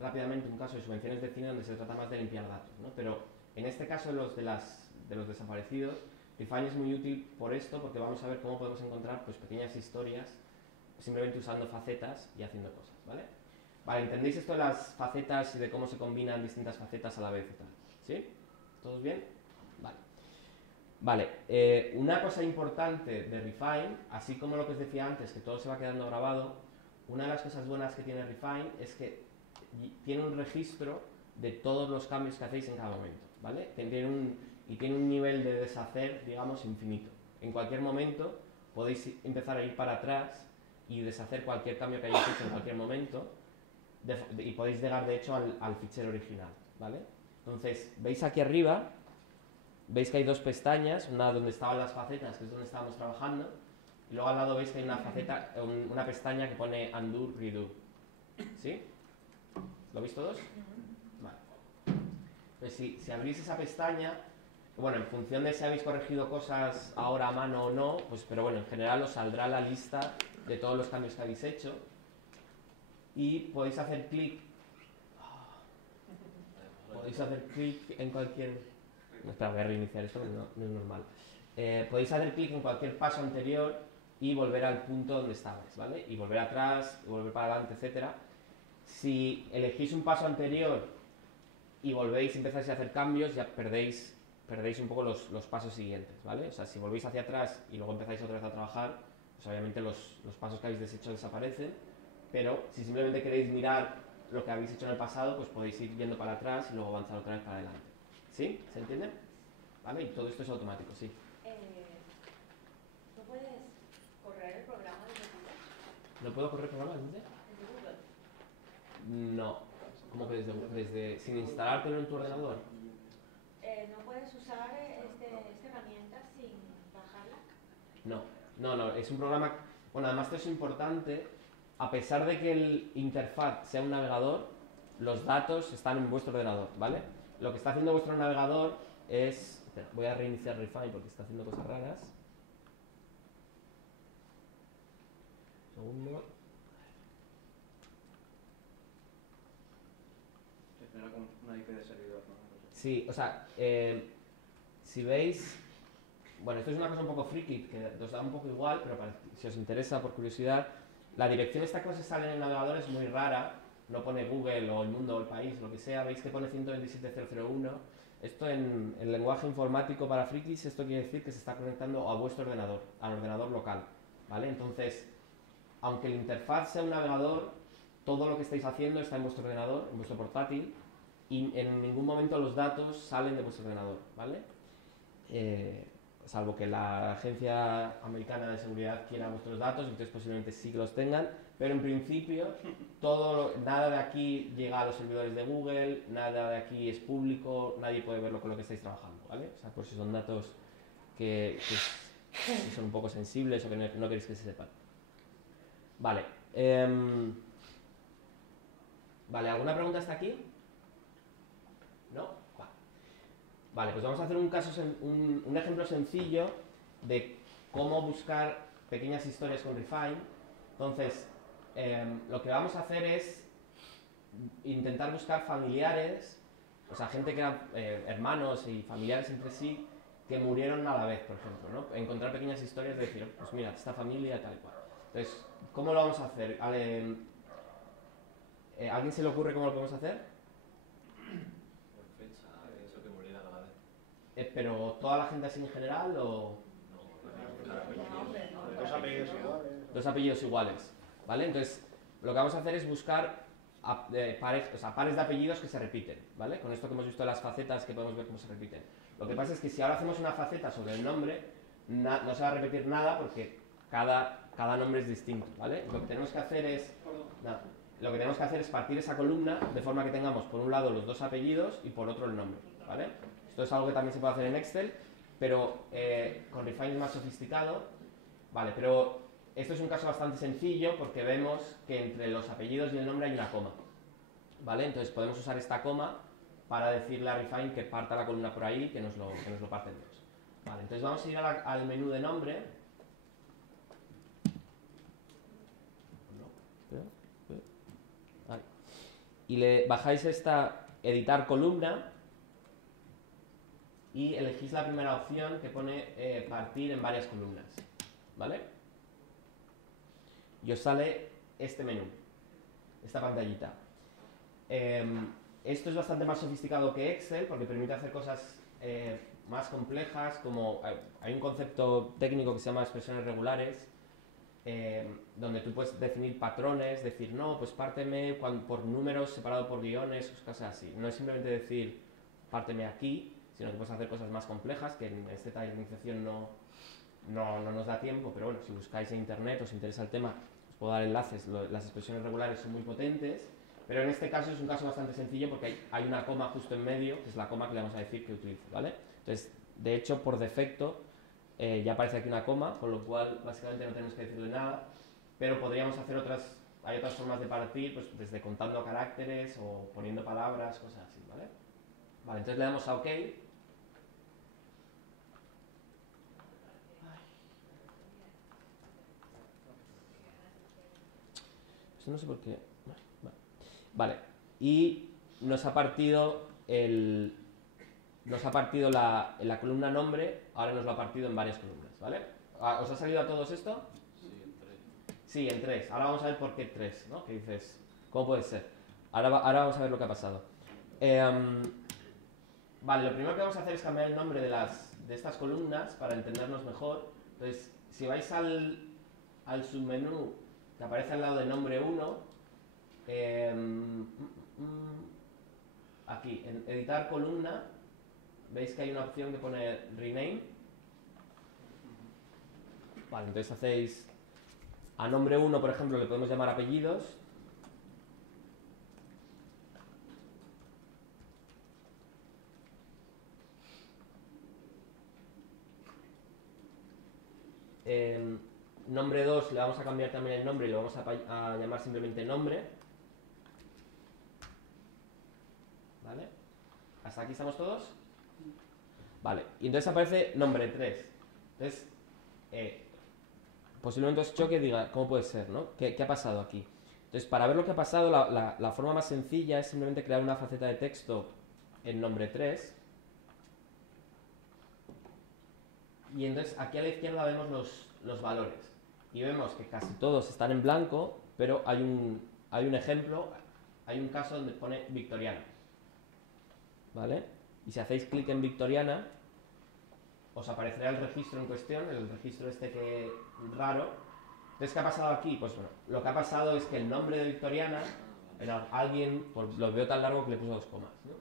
rápidamente un caso de subvenciones de cine donde se trata más de limpiar datos, ¿no? Pero en este caso de los desaparecidos, Refine es muy útil por esto, porque vamos a ver cómo podemos encontrar pues, pequeñas historias simplemente usando facetas y haciendo cosas, ¿vale? Vale, ¿entendéis esto de las facetas y de cómo se combinan distintas facetas a la vez y tal? ¿Sí? ¿Todos bien? Vale. Vale, una cosa importante de Refine, así como lo que os decía antes, que todo se va quedando grabado, una de las cosas buenas que tiene Refine es que tiene un registro de todos los cambios que hacéis en cada momento, ¿vale? Tiene un nivel de deshacer, digamos, infinito. En cualquier momento podéis empezar a ir para atrás y deshacer cualquier cambio que hayáis hecho en cualquier momento y podéis llegar, de hecho, al fichero original, ¿vale? Entonces, veis aquí arriba, veis que hay dos pestañas, una donde estaban las facetas, que es donde estábamos trabajando, y luego al lado veis que hay una pestaña que pone Undo, Redo. ¿Sí? ¿Lo veis todos? Vale. Pues si abrís esa pestaña, bueno, en función de si habéis corregido cosas ahora a mano o no, pues, pero bueno, en general os saldrá la lista de todos los cambios que habéis hecho y podéis hacer clic en cualquier... No, espera, voy a reiniciar esto, no es normal. Podéis hacer clic en cualquier paso anterior y volver al punto donde estabais, ¿vale? Y volver atrás, y volver para adelante, etcétera. Si elegís un paso anterior y volvéis y empezáis a hacer cambios, ya perdéis un poco los pasos siguientes, ¿vale? O sea, si volvéis hacia atrás y luego empezáis otra vez a trabajar, pues obviamente los pasos que habéis deshecho desaparecen, pero si simplemente queréis mirar lo que habéis hecho en el pasado, pues podéis ir yendo para atrás y luego avanzar otra vez para adelante. ¿Sí? ¿Se entiende? ¿Vale? Y todo esto es automático, sí. ¿No puedes correr el programa desde Google? ¿No puedo correr el programa desde? ¿Desde Google? No. ¿Cómo que sin instalártelo en tu ordenador? ¿No puedes usar esta herramienta sin bajarla? No, es un programa... Bueno, además esto es importante, a pesar de que el interfaz sea un navegador, los datos están en vuestro ordenador, ¿vale? Lo que está haciendo vuestro navegador es... Espera, voy a reiniciar Refine porque está haciendo cosas raras. Segundo. Era como una IP de servidor, ¿no? Sí, o sea, si veis... Bueno, esto es una cosa un poco friki, que os da un poco igual, pero si os interesa, por curiosidad, la dirección esta que os sale en el navegador es muy rara, no pone Google o el mundo o el país, lo que sea, veis que pone 127.0.0.1. Esto en el lenguaje informático para frikis, esto quiere decir que se está conectando a vuestro ordenador, al ordenador local, ¿vale? Entonces, aunque la interfaz sea un navegador, todo lo que estáis haciendo está en vuestro ordenador, en vuestro portátil, y en ningún momento los datos salen de vuestro ordenador, ¿vale? Salvo que la Agencia Americana de Seguridad quiera vuestros datos, entonces posiblemente sí que los tengan, pero en principio nada de aquí llega a los servidores de Google, nada de aquí es público, nadie puede ver con lo que estáis trabajando, ¿vale? O sea, por si son datos que son un poco sensibles o que no queréis que se sepan. Vale. Vale, ¿alguna pregunta hasta aquí? ¿No? Vale, pues vamos a hacer un ejemplo sencillo de cómo buscar pequeñas historias con Refine. Entonces, lo que vamos a hacer es intentar buscar familiares, o sea, gente que eran hermanos y familiares entre sí, que murieron a la vez, por ejemplo, ¿no? Encontrar pequeñas historias de decir, pues mira, esta familia tal y cual. Entonces, ¿cómo lo vamos a hacer? ¿Alguien se le ocurre cómo lo podemos hacer? ¿Pero toda la gente así en general o...? Dos apellidos iguales. Dos apellidos iguales, ¿vale? Entonces, lo que vamos a hacer es buscar pares de apellidos que se repiten, ¿vale? Con esto que hemos visto de las facetas, que podemos ver cómo se repiten. Lo que pasa es que si ahora hacemos una faceta sobre el nombre, no se va a repetir nada porque cada nombre es distinto, ¿vale? Lo que tenemos que hacer es... Lo que tenemos que hacer es partir esa columna de forma que tengamos por un lado los dos apellidos y por otro el nombre, ¿vale? Esto es algo que también se puede hacer en Excel, pero con Refine es más sofisticado, ¿vale? Pero esto es un caso bastante sencillo porque vemos que entre los apellidos y el nombre hay una coma, ¿vale? Entonces podemos usar esta coma para decirle a Refine que parta la columna por ahí, que nos lo parte en dos. Vale, entonces vamos a ir al menú de nombre. Y le bajáis esta editar columna y elegís la primera opción que pone partir en varias columnas, ¿vale? Y os sale este menú, esta pantallita. Esto es bastante más sofisticado que Excel porque permite hacer cosas más complejas, como hay un concepto técnico que se llama expresiones regulares, donde tú puedes definir patrones, decir, no, pues párteme por números separado por guiones, cosas así. No es simplemente decir, párteme aquí, sino que puedes hacer cosas más complejas, que en esta iniciación no nos da tiempo, pero bueno, si buscáis en internet, os interesa el tema, os puedo dar enlaces. Las expresiones regulares son muy potentes, pero en este caso es un caso bastante sencillo porque hay una coma justo en medio, que es la coma que le vamos a decir que utilice, ¿vale? Entonces, de hecho, por defecto, ya aparece aquí una coma, con lo cual básicamente no tenemos que decirle nada, pero podríamos hacer hay otras formas de partir, pues desde contando caracteres o poniendo palabras, cosas así, ¿vale? Vale, entonces le damos a OK. Eso no sé por qué. Vale, y nos ha partido la columna nombre, ahora nos lo ha partido en varias columnas, ¿vale? ¿Os ha salido a todos esto? Sí, en tres. Sí, en tres. Ahora vamos a ver por qué tres, ¿no? Que dices, ¿cómo puede ser? Ahora vamos a ver lo que ha pasado. Vale, lo primero que vamos a hacer es cambiar el nombre de estas columnas para entendernos mejor. Entonces, si vais al submenú que aparece al lado del nombre 1, aquí, en editar columna, veis que hay una opción que pone rename. Vale, entonces hacéis a nombre 1, por ejemplo, le podemos llamar apellidos. Nombre 2 le vamos a cambiar también el nombre y lo vamos a llamar simplemente nombre. ¿Vale? ¿Hasta aquí estamos todos? Vale, y entonces aparece nombre 3. Entonces, posiblemente os choque y diga, ¿cómo puede ser, no? ¿Qué ha pasado aquí? Entonces, para ver lo que ha pasado, la forma más sencilla es simplemente crear una faceta de texto en nombre 3. Y entonces aquí a la izquierda vemos los valores. Y vemos que casi todos están en blanco, pero hay un ejemplo, hay un caso donde pone victoriana. ¿Vale? Y si hacéis clic en victoriana, os aparecerá el registro en cuestión, el registro este que raro. Entonces, ¿qué ha pasado aquí? Pues bueno, lo que ha pasado es que el nombre de victoriana era alguien, pues lo veo tan largo que le puso 2 comas, ¿no?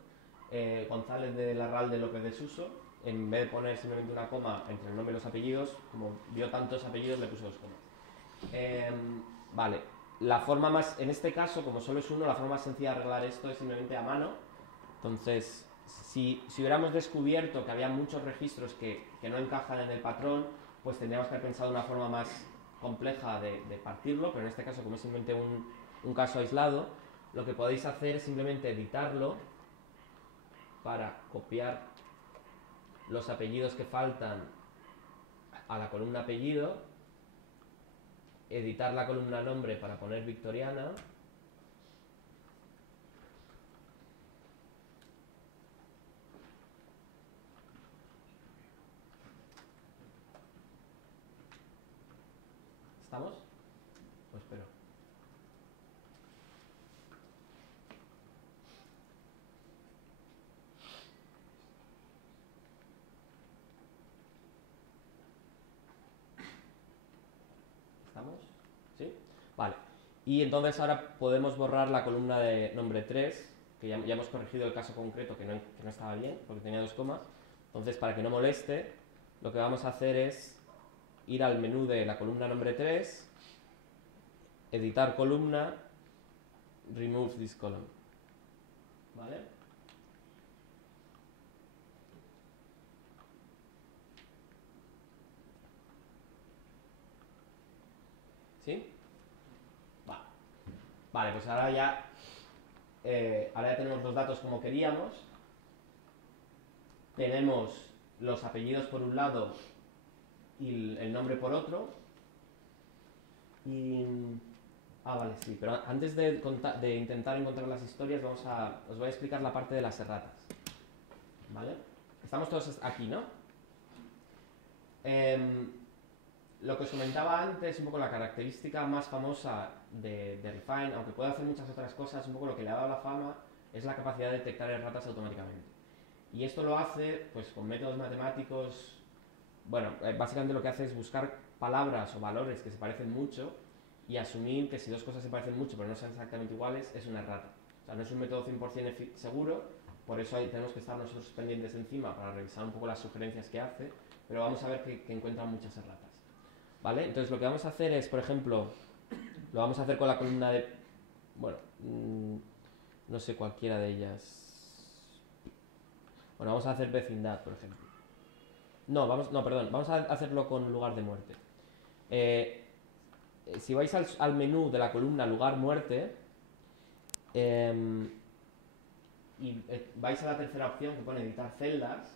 González de Larralde López de Suso, en vez de poner simplemente una coma entre el nombre y los apellidos, como vio tantos apellidos, le puso 2 comas. Vale, la forma más, en este caso, como solo es uno, la forma más sencilla de arreglar esto es simplemente a mano. Entonces, si hubiéramos descubierto que había muchos registros que no encajan en el patrón, pues tendríamos que haber pensado una forma más compleja de partirlo, pero en este caso, como es simplemente un caso aislado, lo que podéis hacer es simplemente editarlo para copiar los apellidos que faltan a la columna apellido, editar la columna nombre para poner victoriana, ¿estamos? Pues espero. ¿Estamos? ¿Sí? Vale. Y entonces ahora podemos borrar la columna de nombre 3, que ya hemos corregido el caso concreto que no estaba bien, porque tenía 2 comas. Entonces, para que no moleste, lo que vamos a hacer es ir al menú de la columna nombre 3, editar columna, remove this column. ¿Vale? ¿Sí? Vale, pues ahora ya tenemos los datos como queríamos. Tenemos los apellidos por un lado y el nombre por otro. Y... vale, sí, pero antes de intentar encontrar las historias, os voy a explicar la parte de las erratas. ¿Vale? Estamos todos aquí, ¿no? Lo que os comentaba antes, un poco la característica más famosa de Refine, aunque puede hacer muchas otras cosas, un poco lo que le ha dado la fama es la capacidad de detectar erratas automáticamente. Y esto lo hace pues con métodos matemáticos. Bueno, básicamente lo que hace es buscar palabras o valores que se parecen mucho y asumir que si 2 cosas se parecen mucho pero no son exactamente iguales, es una errata. O sea, no es un método 100% seguro, por eso ahí tenemos que estar nosotros pendientes encima para revisar un poco las sugerencias que hace, pero vamos a ver que encuentra muchas erratas. ¿Vale? Entonces lo que vamos a hacer es, por ejemplo, lo vamos a hacer con la columna de... Bueno, no sé, cualquiera de ellas. Bueno, vamos a hacer vecindad, por ejemplo. Perdón, vamos a hacerlo con lugar de muerte. Si vais al menú de la columna lugar muerte y vais a la tercera opción que pone editar celdas,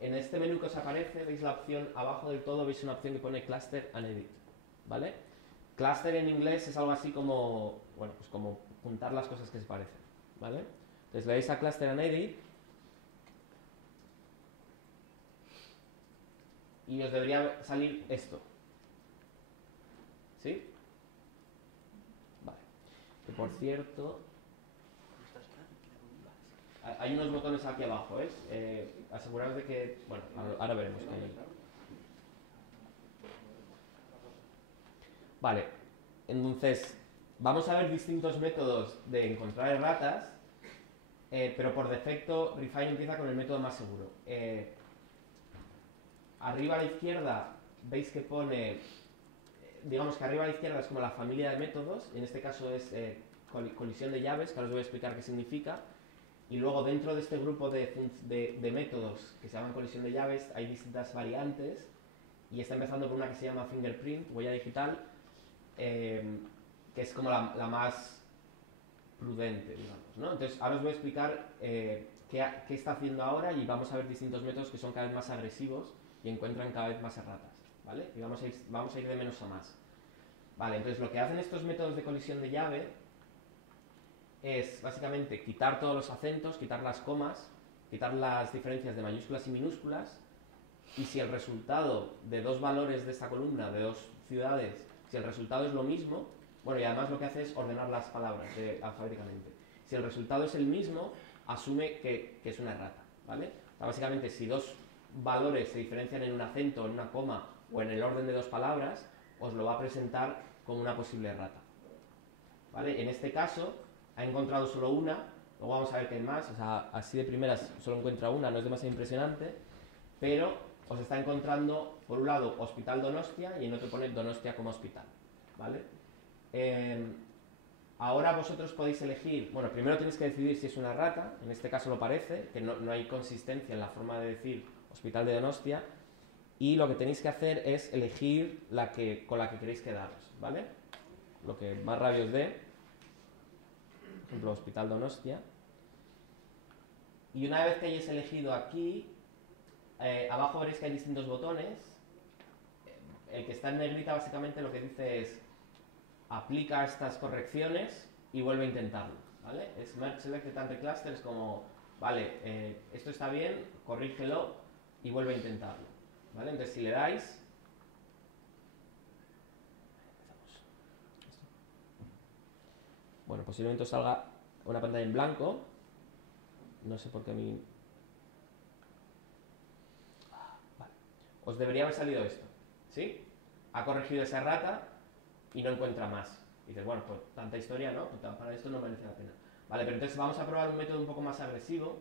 en este menú que os aparece veis la opción abajo del todo, veis una opción que pone cluster and edit, ¿vale? Cluster en inglés es algo así como, bueno, pues como juntar las cosas que se parecen, ¿vale? Entonces le dais a cluster and edit y os debería salir esto. ¿Sí? Vale. Que por cierto... hay unos botones aquí abajo, aseguraos de que... Bueno, ahora veremos qué hay. Vale. Entonces, vamos a ver distintos métodos de encontrar erratas, pero por defecto Refine empieza con el método más seguro. Arriba a la izquierda veis que pone... digamos que arriba a la izquierda es como la familia de métodos, y en este caso es colisión de llaves, que ahora os voy a explicar qué significa. Y luego dentro de este grupo de métodos que se llaman colisión de llaves hay distintas variantes y está empezando por una que se llama Fingerprint, huella digital, que es como la más prudente, digamos, ¿no? Entonces, ahora os voy a explicar qué está haciendo ahora y vamos a ver distintos métodos que son cada vez más agresivos y encuentran cada vez más erratas, ¿vale? Y vamos a ir de menos a más. Vale, entonces lo que hacen estos métodos de colisión de llave es básicamente quitar todos los acentos, quitar las comas, quitar las diferencias de mayúsculas y minúsculas, y si el resultado de dos valores de esta columna, de dos ciudades, si el resultado es lo mismo, bueno, y además lo que hace es ordenar las palabras alfabéticamente. Si el resultado es el mismo, asume que es una errata, ¿vale? O sea, básicamente, si dos valores se diferencian en un acento, en una coma o en el orden de dos palabras, os lo va a presentar como una posible errata, ¿vale? En este caso, ha encontrado solo una, luego vamos a ver que hay más, o sea, así de primeras solo encuentra una, no es demasiado impresionante, pero os está encontrando, por un lado, Hospital Donostia y en otro pone Donostia como hospital, ¿vale? Ahora vosotros podéis elegir, bueno, primero tenéis que decidir si es una errata, en este caso lo parece, que no hay consistencia en la forma de decir Hospital de Donostia, y lo que tenéis que hacer es elegir con la que queréis quedaros, ¿vale? Lo que más rabia os dé, por ejemplo, Hospital Donostia, y una vez que hayáis elegido aquí, abajo veréis que hay distintos botones. El que está en negrita básicamente lo que dice es aplica estas correcciones y vuelve a intentarlo, ¿vale? Es Merge Selected and Recluster, es como, vale, esto está bien, corrígelo y vuelve a intentarlo, ¿vale? Entonces si le dais, bueno, posiblemente os salga una pantalla en blanco, no sé por qué a mí... Vale. Os debería haber salido esto, ¿sí? Ha corregido esa errata y no encuentra más. Y dices, bueno, pues tanta historia, ¿no? Pues para esto no merece la pena. Vale, pero entonces vamos a probar un método un poco más agresivo.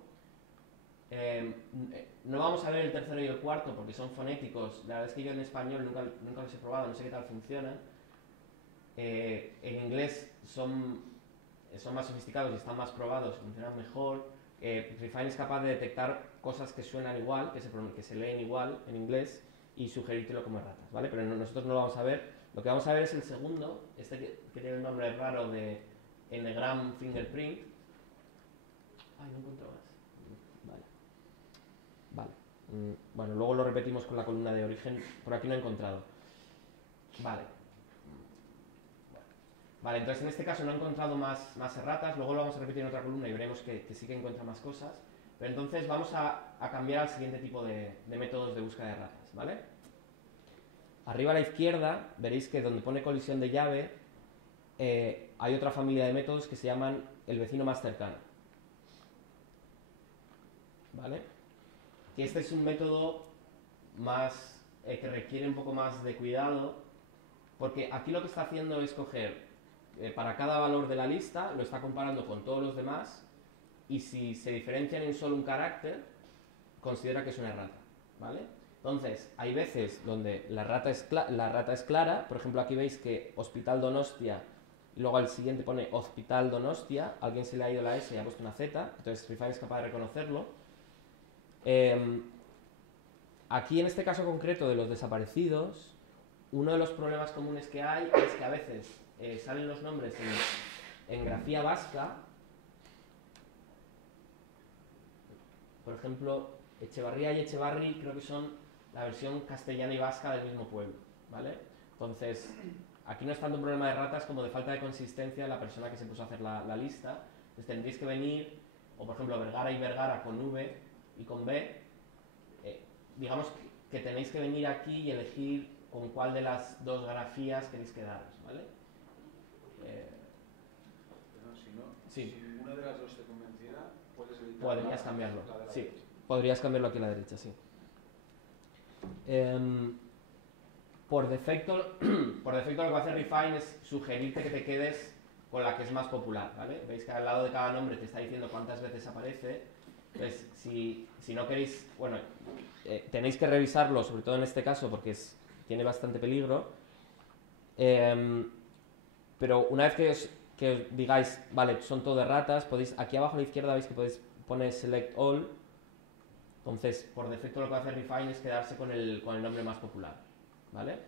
No vamos a ver el tercero y el cuarto porque son fonéticos. La verdad es que yo en español nunca los he probado, no sé qué tal funcionan. En inglés son más sofisticados y están más probados, funcionan mejor. Refine es capaz de detectar cosas que suenan igual, que se leen igual en inglés y sugerírtelo como erratas, ¿vale? Pero nosotros no lo vamos a ver. Lo que vamos a ver es el segundo, este que tiene el nombre raro de Ngram Fingerprint. Ay, no encuentro más. Vale. Bueno, luego lo repetimos con la columna de origen. Por aquí no he encontrado. Vale. Vale, entonces en este caso no he encontrado más erratas. Luego lo vamos a repetir en otra columna y veremos que sí que encuentra más cosas. Pero entonces vamos a cambiar al siguiente tipo de métodos de búsqueda de erratas, ¿vale? Arriba a la izquierda veréis que donde pone colisión de llave hay otra familia de métodos que se llaman el vecino más cercano, ¿vale? Que este es un método más que requiere un poco más de cuidado, porque aquí lo que está haciendo es coger para cada valor de la lista, lo está comparando con todos los demás, y si se diferencian en solo un carácter, considera que es una errata, ¿vale? Entonces, hay veces donde la rata es clara, por ejemplo aquí veis que Hospital Donostia, y luego al siguiente pone Hospital Donostia, alguien se le ha ido la S y ha puesto una Z, entonces Refine es capaz de reconocerlo. Aquí en este caso concreto de los desaparecidos, uno de los problemas comunes que hay es que a veces salen los nombres en grafía vasca, por ejemplo, Echevarría y Echevarri creo que son la versión castellana y vasca del mismo pueblo, ¿vale? Entonces, aquí no es tanto un problema de ratas como de falta de consistencia de la persona que se puso a hacer la lista. Entonces tendréis que venir, o por ejemplo Vergara y Vergara con V y con B, digamos que tenéis que venir aquí y elegir con cuál de las dos grafías queréis quedaros, ¿vale? Si ninguna de las dos te convenciera, puedes editar. Podrías cambiarlo, sí. Podrías cambiarlo aquí a la derecha, sí. Por defecto lo que va a hacer Refine es sugerirte que te quedes con la que es más popular, ¿vale? Veis que al lado de cada nombre te está diciendo cuántas veces aparece. Entonces, si no queréis, bueno, tenéis que revisarlo, sobre todo en este caso, porque tiene bastante peligro. Pero una vez que os digáis, vale, son todo erratas, aquí abajo a la izquierda veis que podéis poner Select All. Entonces, por defecto lo que va a hacer Refine es quedarse con el nombre más popular, ¿vale?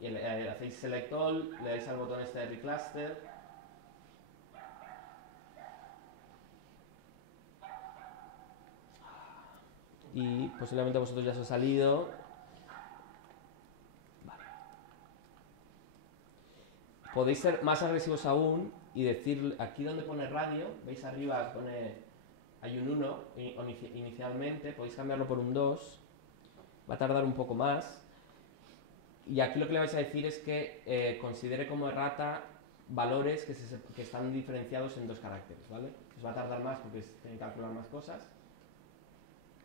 Y hacéis select all, le dais al botón este de recluster. Y posiblemente a vosotros ya os ha salido. Vale. Podéis ser más agresivos aún y decir, aquí donde pone radio, veis arriba hay un 1 inicialmente, podéis cambiarlo por un 2, va a tardar un poco más. Y aquí lo que le vais a decir es que considere como errata valores que están diferenciados en 2 caracteres, ¿vale? Os va a tardar más porque tienen que calcular más cosas,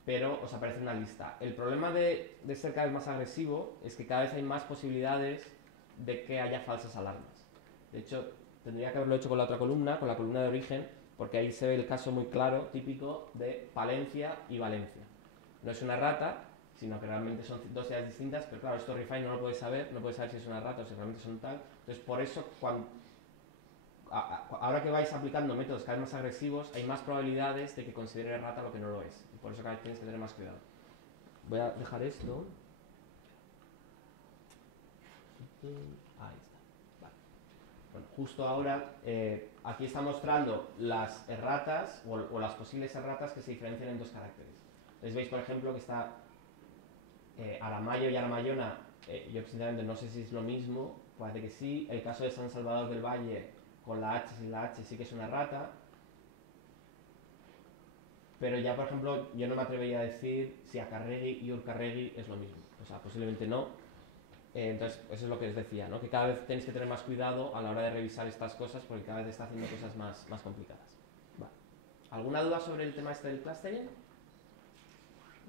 pero os aparece una lista. El problema de ser cada vez más agresivo es que cada vez hay más posibilidades de que haya falsas alarmas. De hecho, tendría que haberlo hecho con la otra columna, con la columna de origen, porque ahí se ve el caso muy claro, típico, de Palencia y Valencia. No es una errata, sino que realmente son 2 ciudades distintas, pero claro, esto Refine no lo puede saber, no puede saber si es una errata o si realmente son tal. Entonces, por eso, ahora que vais aplicando métodos cada vez más agresivos, hay más probabilidades de que considere errata lo que no lo es. Y por eso cada vez tienes que tener más cuidado. Voy a dejar esto. Ahí está. Vale. Bueno, justo ahora, aquí está mostrando las erratas o las posibles erratas que se diferencian en 2 caracteres. Entonces veis, por ejemplo, que está Aramayo y Aramayona. Yo sinceramente no sé si es lo mismo, parece que sí. El caso de San Salvador del Valle con la H sin la H sí que es una errata. Pero ya, por ejemplo, yo no me atrevería a decir si Acarregui y Urcarregui es lo mismo. O sea, posiblemente no. Entonces, eso es lo que os decía, ¿no? Que cada vez tenéis que tener más cuidado a la hora de revisar estas cosas porque cada vez está haciendo cosas más complicadas. Vale. ¿Alguna duda sobre el tema este del clustering?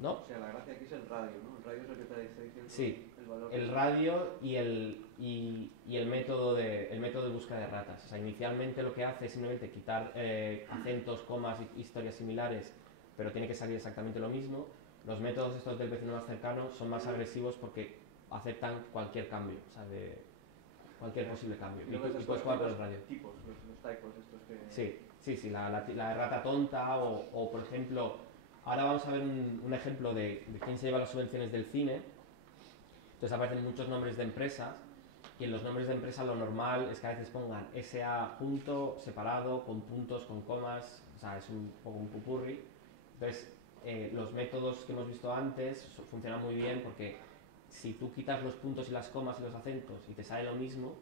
¿No? O sea, la gracia aquí es el radio, ¿no? El radio es el que te está diciendo Sí, el valor. el radio y el método de búsqueda de ratas. O sea, inicialmente lo que hace es simplemente quitar acentos, comas y historias similares, pero tiene que salir exactamente lo mismo. Los métodos estos del vecino más cercano son más agresivos porque aceptan cualquier cambio, o sea, de cualquier posible cambio. Y puedes jugar con el radio. Tipos, los typos estos que... Sí, la errata tonta o, por ejemplo, ahora vamos a ver un ejemplo de quién se lleva las subvenciones del cine. Entonces aparecen muchos nombres de empresas y en los nombres de empresas lo normal es que a veces pongan SA junto, separado, con puntos, con comas, o sea, es un poco un pupurri. Entonces, los métodos que hemos visto antes funcionan muy bien porque si tú quitas los puntos y las comas y los acentos y te sale lo mismo,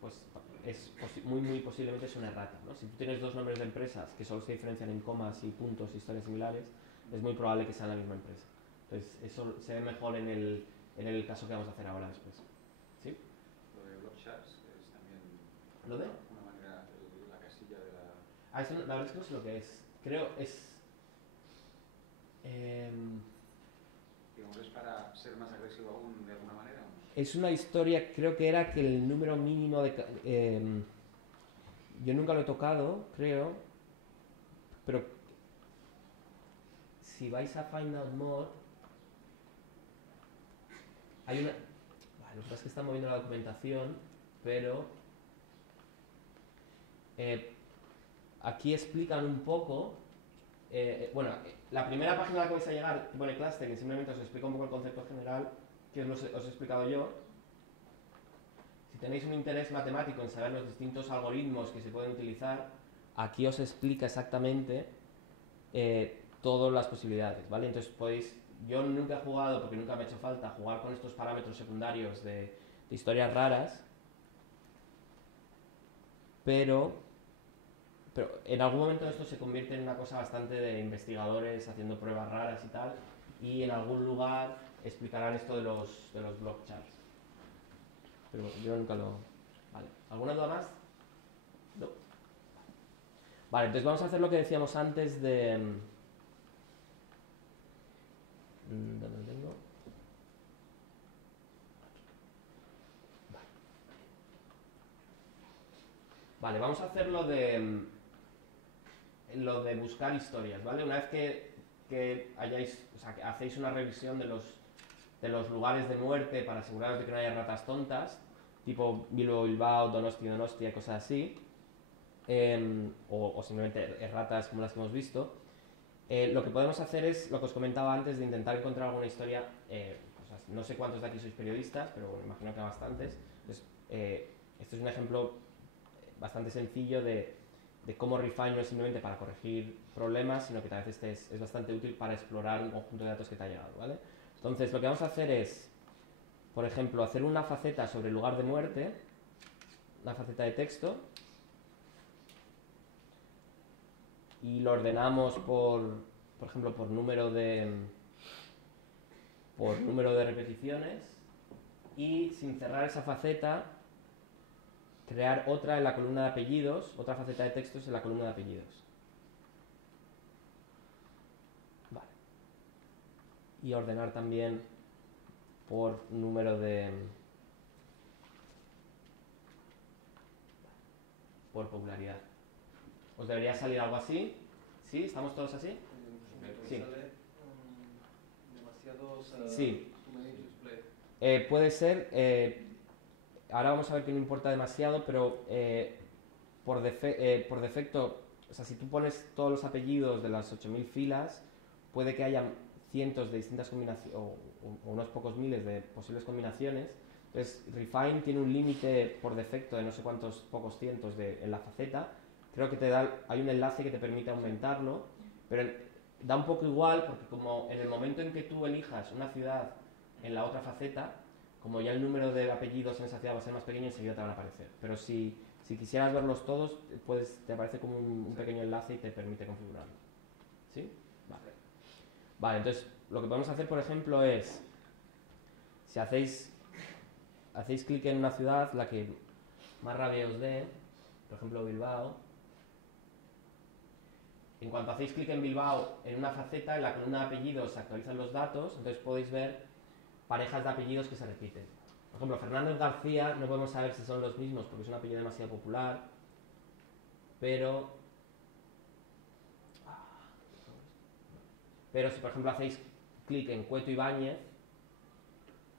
pues es muy posiblemente es una errata, ¿no? Si tú tienes 2 nombres de empresas que solo se diferencian en comas y puntos y historias similares, es muy probable que sean la misma empresa. Entonces, eso se ve mejor en el caso que vamos a hacer ahora después. ¿Sí? Lo de block charts es también ¿Lo de? una manera, la casilla de la... Eso, la verdad es que no sé lo que es. Creo es... Digamos, ¿es para ser más agresivo aún de alguna manera? Es una historia, creo que era que el número mínimo de... yo nunca lo he tocado, creo, pero si vais a Find Out More, hay una... Vale, lo que pasa es que está moviendo la documentación, pero... aquí explican un poco... bueno, la primera página a la que vais a llegar, que pone clustering, simplemente os explica un poco el concepto general, que os he explicado yo. Si tenéis un interés matemático en saber los distintos algoritmos que se pueden utilizar, aquí os explica exactamente todas las posibilidades, ¿vale? Entonces yo nunca he jugado, porque nunca me ha hecho falta, jugar con estos parámetros secundarios de historias raras, pero en algún momento esto se convierte en una cosa bastante de investigadores haciendo pruebas raras y tal, y en algún lugar explicarán esto de los block charts. Pero bueno, yo nunca lo... Vale. ¿Alguna duda más? No. Vale, entonces vamos a hacer lo que decíamos antes de... ¿Dónde lo tengo? Vale, vamos a hacer lo de buscar historias, ¿vale? Una vez que hayáis, o sea, que hacéis una revisión de los lugares de muerte para aseguraros de que no haya ratas tontas, tipo Bilbao, Donostia, cosas así, o simplemente ratas como las que hemos visto, lo que podemos hacer es lo que os comentaba antes de intentar encontrar alguna historia pues sea, no sé cuántos de aquí sois periodistas, pero bueno, imagino que bastantes. Entonces, esto es un ejemplo bastante sencillo de cómo Refine no es simplemente para corregir problemas, sino que a veces es bastante útil para explorar un conjunto de datos que te ha llegado, ¿vale? Entonces, lo que vamos a hacer es, por ejemplo, hacer una faceta sobre el lugar de muerte, una faceta de texto, y lo ordenamos por ejemplo, por número de repeticiones, y sin cerrar esa faceta, crear otra en la columna de apellidos, otra faceta de textos en la columna de apellidos. Vale. Y ordenar también por número de... por popularidad. ¿Os debería salir algo así? ¿Sí? ¿Estamos todos así? Sí. Sale demasiados sí. too many to display. Puede ser... ahora vamos a ver que no importa demasiado, pero por defecto, o sea, si tú pones todos los apellidos de las 8000 filas, puede que haya cientos de distintas combinaciones, o unos pocos miles de posibles combinaciones. Entonces, Refine tiene un límite por defecto de no sé cuántos pocos cientos en la faceta. Creo que hay un enlace que te permite aumentarlo, pero da un poco igual, porque como en el momento en que tú elijas una ciudad en la otra faceta, como ya el número de apellidos en esa ciudad va a ser más pequeño, enseguida te van a aparecer. Pero si quisieras verlos todos, te aparece como un pequeño enlace y te permite configurarlo. ¿Sí? Vale. Vale, entonces lo que podemos hacer, por ejemplo, es, si hacéis clic en una ciudad, la que más rabia os dé, por ejemplo Bilbao, en cuanto hacéis clic en Bilbao, en una faceta, en la columna de apellidos se actualizan los datos, entonces podéis ver parejas de apellidos que se repiten. Por ejemplo, Fernández García, no podemos saber si son los mismos porque es un apellido demasiado popular, pero si por ejemplo hacéis clic en Cueto Ibáñez,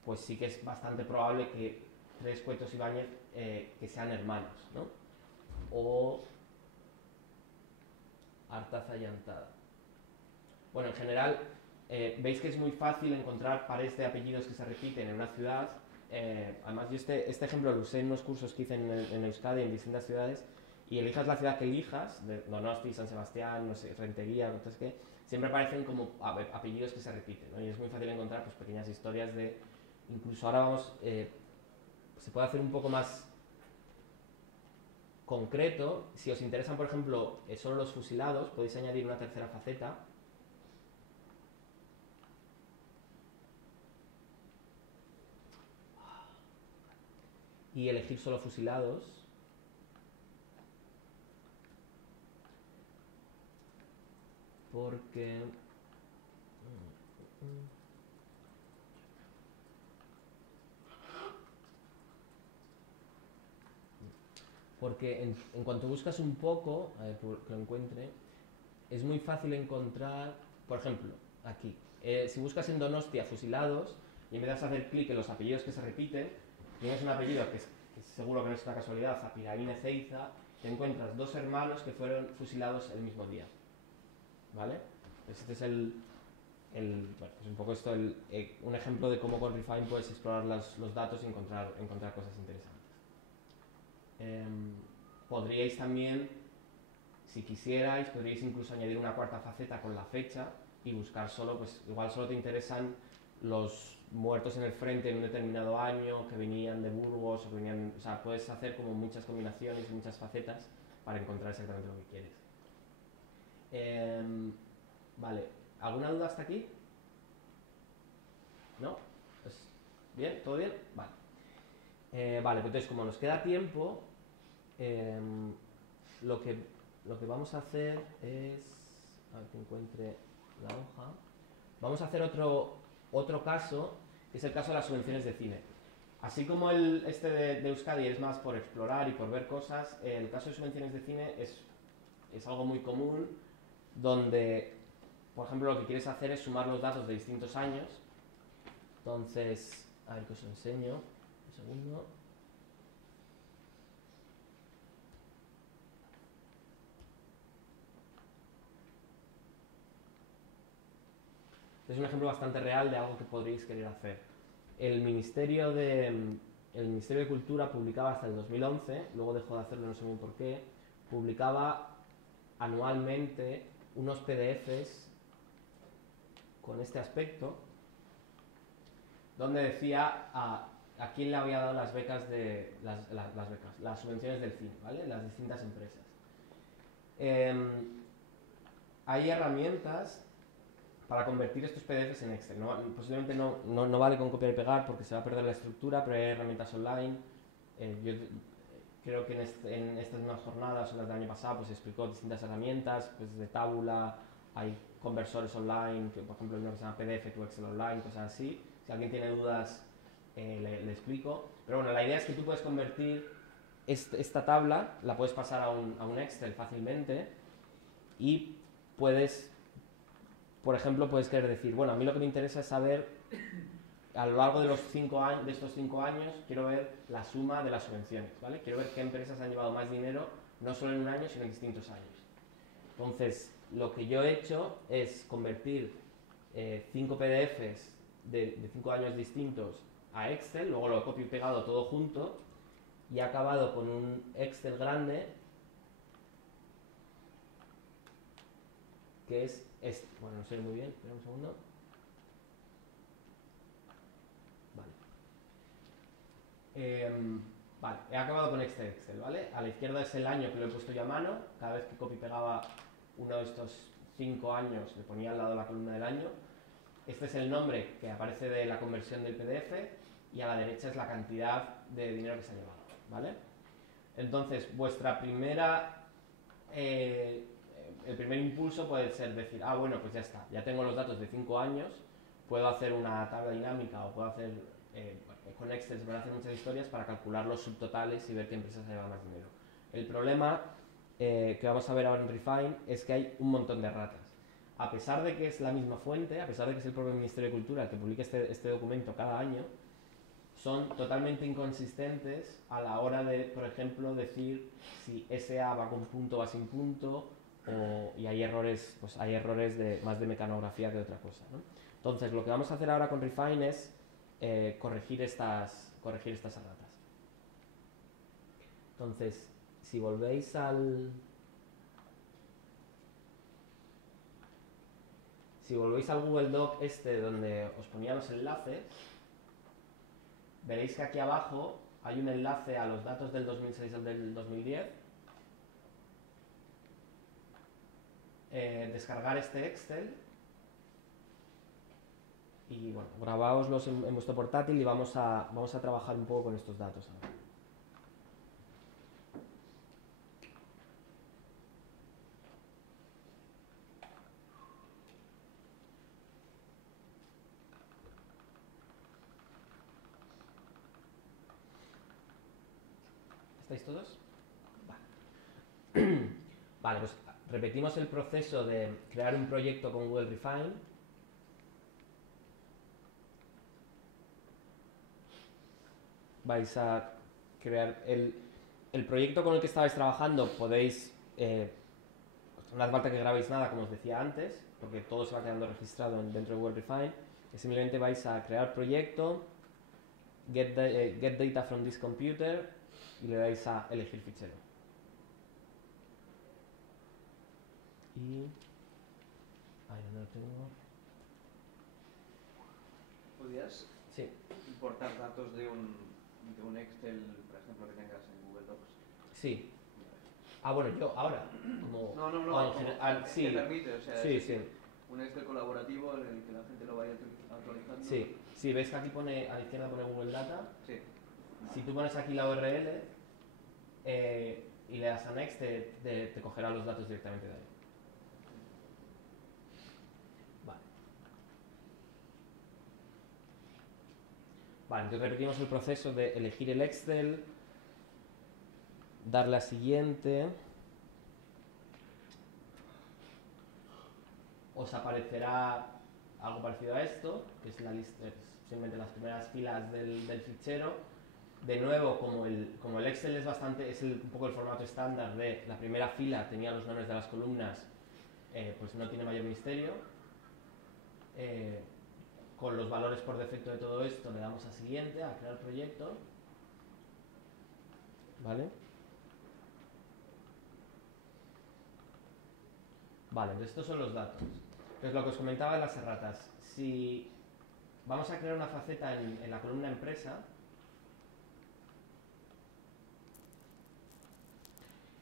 pues sí que es bastante probable que 3 Cuetos Ibáñez que sean hermanos, ¿no? O Artaza y Antada. Bueno, en general, veis que es muy fácil encontrar pares de apellidos que se repiten en una ciudad. Además, yo este ejemplo lo usé en unos cursos que hice en Euskadi, en distintas ciudades, y elijas la ciudad que elijas, de Donosti, San Sebastián, no sé, Rentería, cosas que siempre aparecen como apellidos que se repiten, ¿no? Y es muy fácil encontrar pues, pequeñas historias de... Incluso ahora vamos... se puede hacer un poco más concreto. Si os interesan, por ejemplo, solo los fusilados, podéis añadir una tercera faceta. Y elegir solo fusilados. Porque... en cuanto buscas un poco, a ver que lo encuentre, es muy fácil encontrar, por ejemplo, aquí. Si buscas en Donostia fusilados y en vez de hacer clic en los apellidos que se repiten, tienes un apellido que seguro que no es una casualidad, Zapiraín Ezeiza, te encuentras 2 hermanos que fueron fusilados el mismo día. ¿Vale? Este es bueno, pues un poco esto, un ejemplo de cómo con Refine puedes explorar los datos y encontrar cosas interesantes. Podríais también, si quisierais, podríais incluso añadir una cuarta faceta con la fecha y buscar solo, pues igual solo te interesan los muertos en el frente en un determinado año, que venían de Burgos, o sea, puedes hacer como muchas combinaciones y muchas facetas para encontrar exactamente lo que quieres. Vale, ¿alguna duda hasta aquí? ¿No? Pues, ¿bien? ¿Todo bien? Vale. Vale, pues entonces como nos queda tiempo, lo que vamos a hacer es... A ver que encuentre la hoja. Vamos a hacer otro caso, que es el caso de las subvenciones de cine. Así como este de Euskadi es más por explorar y por ver cosas, el caso de subvenciones de cine es algo muy común, donde, por ejemplo, lo que quieres hacer es sumar los datos de distintos años. Entonces, a ver que os lo enseño, un segundo. Es un ejemplo bastante real de algo que podríais querer hacer. el Ministerio de Cultura publicaba hasta el 2011, luego dejó de hacerlo, no sé muy por qué, publicaba anualmente unos PDFs con este aspecto, donde decía a quién le había dado las becas las subvenciones del cine, ¿vale? Las distintas empresas. Hay herramientas para convertir estos PDFs en Excel. Posiblemente no vale con copiar y pegar porque se va a perder la estructura, pero hay herramientas online. Yo creo que en estas mismas jornadas o las del año pasado pues se explicó distintas herramientas, pues de Tabula, hay conversores online, que por ejemplo hay uno que se llama PDF to Excel Online, cosas así. Si alguien tiene dudas le explico. Pero bueno, la idea es que tú puedes convertir esta tabla, la puedes pasar a un Excel fácilmente y puedes, por ejemplo, puedes querer decir, bueno, a mí lo que me interesa es saber, a lo largo de estos 5 años, quiero ver la suma de las subvenciones, ¿vale? Quiero ver qué empresas han llevado más dinero, no solo en un año, sino en distintos años. Entonces, lo que yo he hecho es convertir 5 PDFs de 5 años distintos a Excel, luego lo he copiado y pegado todo junto y he acabado con un Excel grande que es este. Bueno, no sé muy bien, espera un segundo. Vale, he acabado con este Excel, ¿vale? A la izquierda es el año que lo he puesto yo a mano. Cada vez que copy pegaba uno de estos 5 años, le ponía al lado la columna del año. Este es el nombre que aparece de la conversión del PDF y a la derecha es la cantidad de dinero que se ha llevado, ¿vale? Entonces, el primer impulso puede ser decir, bueno, pues ya está, ya tengo los datos de 5 años, puedo hacer una tabla dinámica o puedo hacer, con Excel se pueden hacer muchas historias para calcular los subtotales y ver qué empresas se llevan más dinero. El problema que vamos a ver ahora en Refine es que hay un montón de ratas. A pesar de que es la misma fuente, a pesar de que es el propio Ministerio de Cultura el que publica este documento cada año, son totalmente inconsistentes a la hora de, por ejemplo, decir si SA va con punto o va sin punto, y hay errores, pues hay errores más de mecanografía que de otra cosa, ¿no? Entonces, lo que vamos a hacer ahora con Refine es corregir estas erratas. Entonces, si volvéis al Google Doc donde os ponía los enlaces, veréis que aquí abajo hay un enlace a los datos del 2006 y del 2010. Descargar este Excel y bueno, grabaoslos en vuestro portátil y vamos a trabajar un poco con estos datos ahora. ¿Estáis todos? Vale. Vale, pues repetimos el proceso de crear un proyecto con Google Refine. Vais a crear el proyecto con el que estabais trabajando. Podéis, no hace falta que grabéis nada, como os decía antes, porque todo se va quedando registrado dentro de Google Refine. Simplemente vais a crear proyecto, get data from this computer y le dais a elegir fichero. Y ahí no lo tengo. ¿Podrías importar datos de un Excel, por ejemplo, que tengas en Google Docs? Sí. Bueno, yo ahora. Sí. ¿Te permite? O sea, sí. Un Excel colaborativo en el que la gente lo vaya actualizando. Sí, ves que aquí a la izquierda pone Google Data. Sí. Si tú pones aquí la URL y le das a Next, te cogerá los datos directamente de ahí. Vale, entonces repetimos el proceso de elegir el Excel, darle a siguiente, os aparecerá algo parecido a esto, que es la lista, simplemente las primeras filas del fichero. De nuevo, como el Excel es un poco el formato estándar de la primera fila tenía los nombres de las columnas, pues no tiene mayor misterio. con los valores por defecto de todo esto le damos a siguiente, a crear proyecto, ¿vale? Vale, entonces estos son los datos. Entonces lo que os comentaba de las erratas, si vamos a crear una faceta en la columna empresa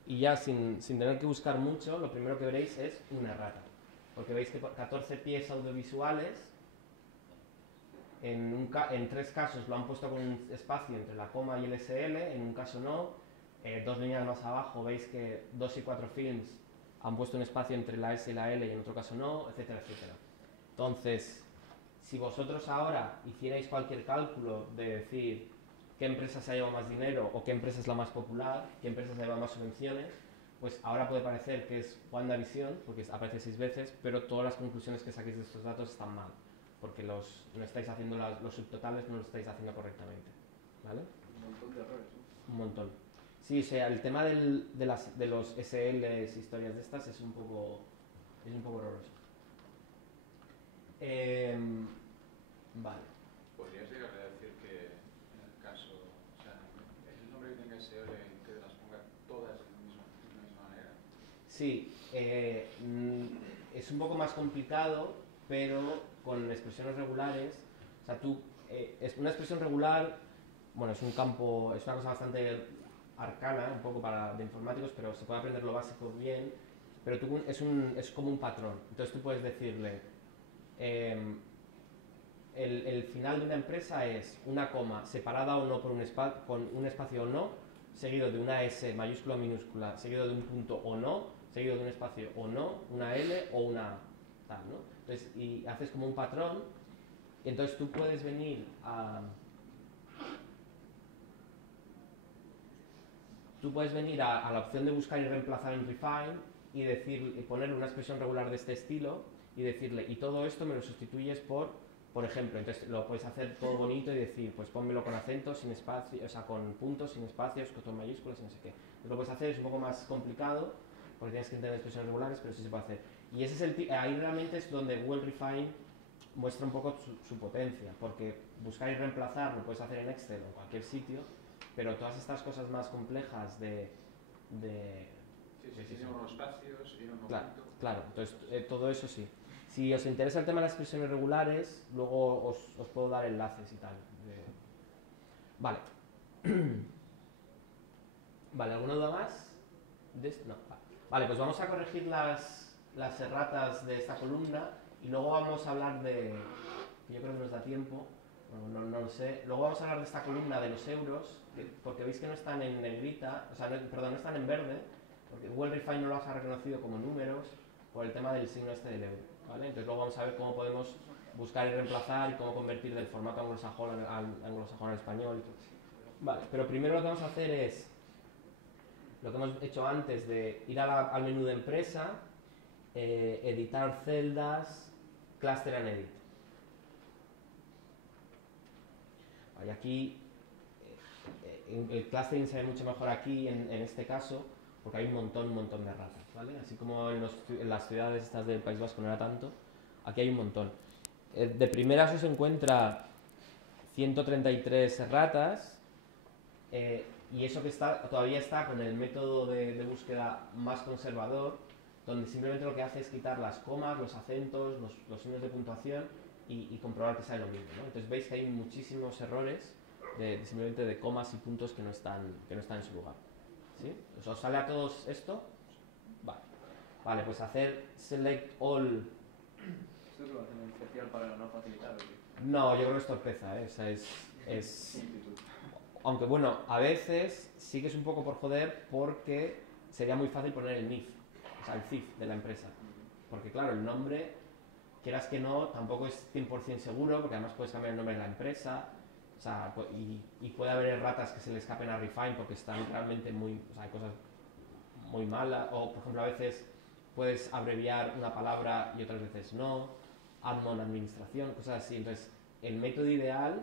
y ya sin tener que buscar mucho, lo primero que veréis es una errata, porque veis que 14 pies audiovisuales, en 3 casos lo han puesto con un espacio entre la coma y el SL, en un caso no, 2 líneas más abajo veis que 2 y 4 films han puesto un espacio entre la S y la L y en otro caso no, etcétera, etcétera. Entonces, si vosotros ahora hicierais cualquier cálculo de decir qué empresa se ha llevado más dinero o qué empresa es la más popular, qué empresa se ha llevado más subvenciones, pues ahora puede parecer que es WandaVision, porque aparece 6 veces, pero todas las conclusiones que saquéis de estos datos están mal, porque no estáis haciendo los subtotales, no lo estáis haciendo correctamente, ¿vale? Un montón de errores, ¿no? Un montón. Sí, o sea, el tema de los SLs, historias de estas, es un poco horroroso. Vale. ¿Podrías llegar a decir que en el caso, o sea, el nombre que tenga SL, que las ponga todas de la misma manera? Sí, es un poco más complicado, pero con expresiones regulares, o sea, es una expresión regular, bueno, es un campo, es una cosa bastante arcana, un poco de informáticos, pero se puede aprender lo básico bien, pero es como un patrón. Entonces tú puedes decirle, el final de una empresa es una coma separada o no por con un espacio o no, seguido de una S mayúscula o minúscula, seguido de un punto o no, seguido de un espacio o no, una L o una tal, ¿no? Entonces, y haces como un patrón, y entonces tú puedes venir a la opción de buscar y reemplazar en Refine y ponerle una expresión regular de este estilo y decirle, y todo esto me lo sustituyes por ejemplo. Entonces lo puedes hacer todo bonito y decir, pues pónmelo con acentos, sin espacio, o sea, con puntos, sin espacios, con mayúsculas y no sé qué. Entonces lo puedes hacer, es un poco más complicado porque tienes que entender expresiones regulares, pero sí se puede hacer. Y ahí realmente es donde Google Refine muestra un poco su potencia, porque buscar y reemplazar lo puedes hacer en Excel o en cualquier sitio, pero todas estas cosas más complejas Sí, tiene unos espacios y unos puntos. Claro, entonces todo eso sí. Si os interesa el tema de las expresiones regulares, luego os puedo dar enlaces y tal. Vale. Vale, ¿alguna duda más? No, vale, pues vamos a corregir las erratas de esta columna y luego vamos a hablar yo creo que nos da tiempo, bueno, no lo sé, luego vamos a hablar de esta columna de los euros, porque veis que no están en negrita, o sea, no están en verde, porque Google Refine no los ha reconocido como números por el tema del signo este del euro, ¿vale? Entonces luego vamos a ver cómo podemos buscar y reemplazar y cómo convertir del formato anglosajón al español y todo eso. Vale, pero primero lo que vamos a hacer es lo que hemos hecho antes de ir al menú de empresa, editar celdas, cluster and edit. Y aquí el clustering se ve mucho mejor aquí en este caso, porque hay un montón de erratas, ¿vale? Así como en las ciudades estas del País Vasco no era tanto, aquí hay un montón. De primeras os encuentra 133 erratas, y eso que todavía está con el método de búsqueda más conservador, donde simplemente lo que hace es quitar las comas, los acentos, los signos de puntuación y comprobar que sale lo mismo, ¿no? Entonces veis que hay muchísimos errores simplemente de comas y puntos que no están en su lugar. ¿Sí? ¿Os sale a todos esto? Vale, pues hacer select all. ¿Esto lo hacen en especial para no facilitar? No, yo creo que es torpeza, ¿eh? O sea, es aunque bueno, a veces sí que es un poco por joder, porque sería muy fácil poner el NIF, o sea, el CIF de la empresa. Porque claro, el nombre, quieras que no, tampoco es 100% seguro, porque además puedes cambiar el nombre de la empresa, o sea, y puede haber erratas que se le escapen a Refine porque están realmente o sea, hay cosas muy malas, o por ejemplo a veces puedes abreviar una palabra y otras veces no, admin, administración, cosas así. Entonces, el método ideal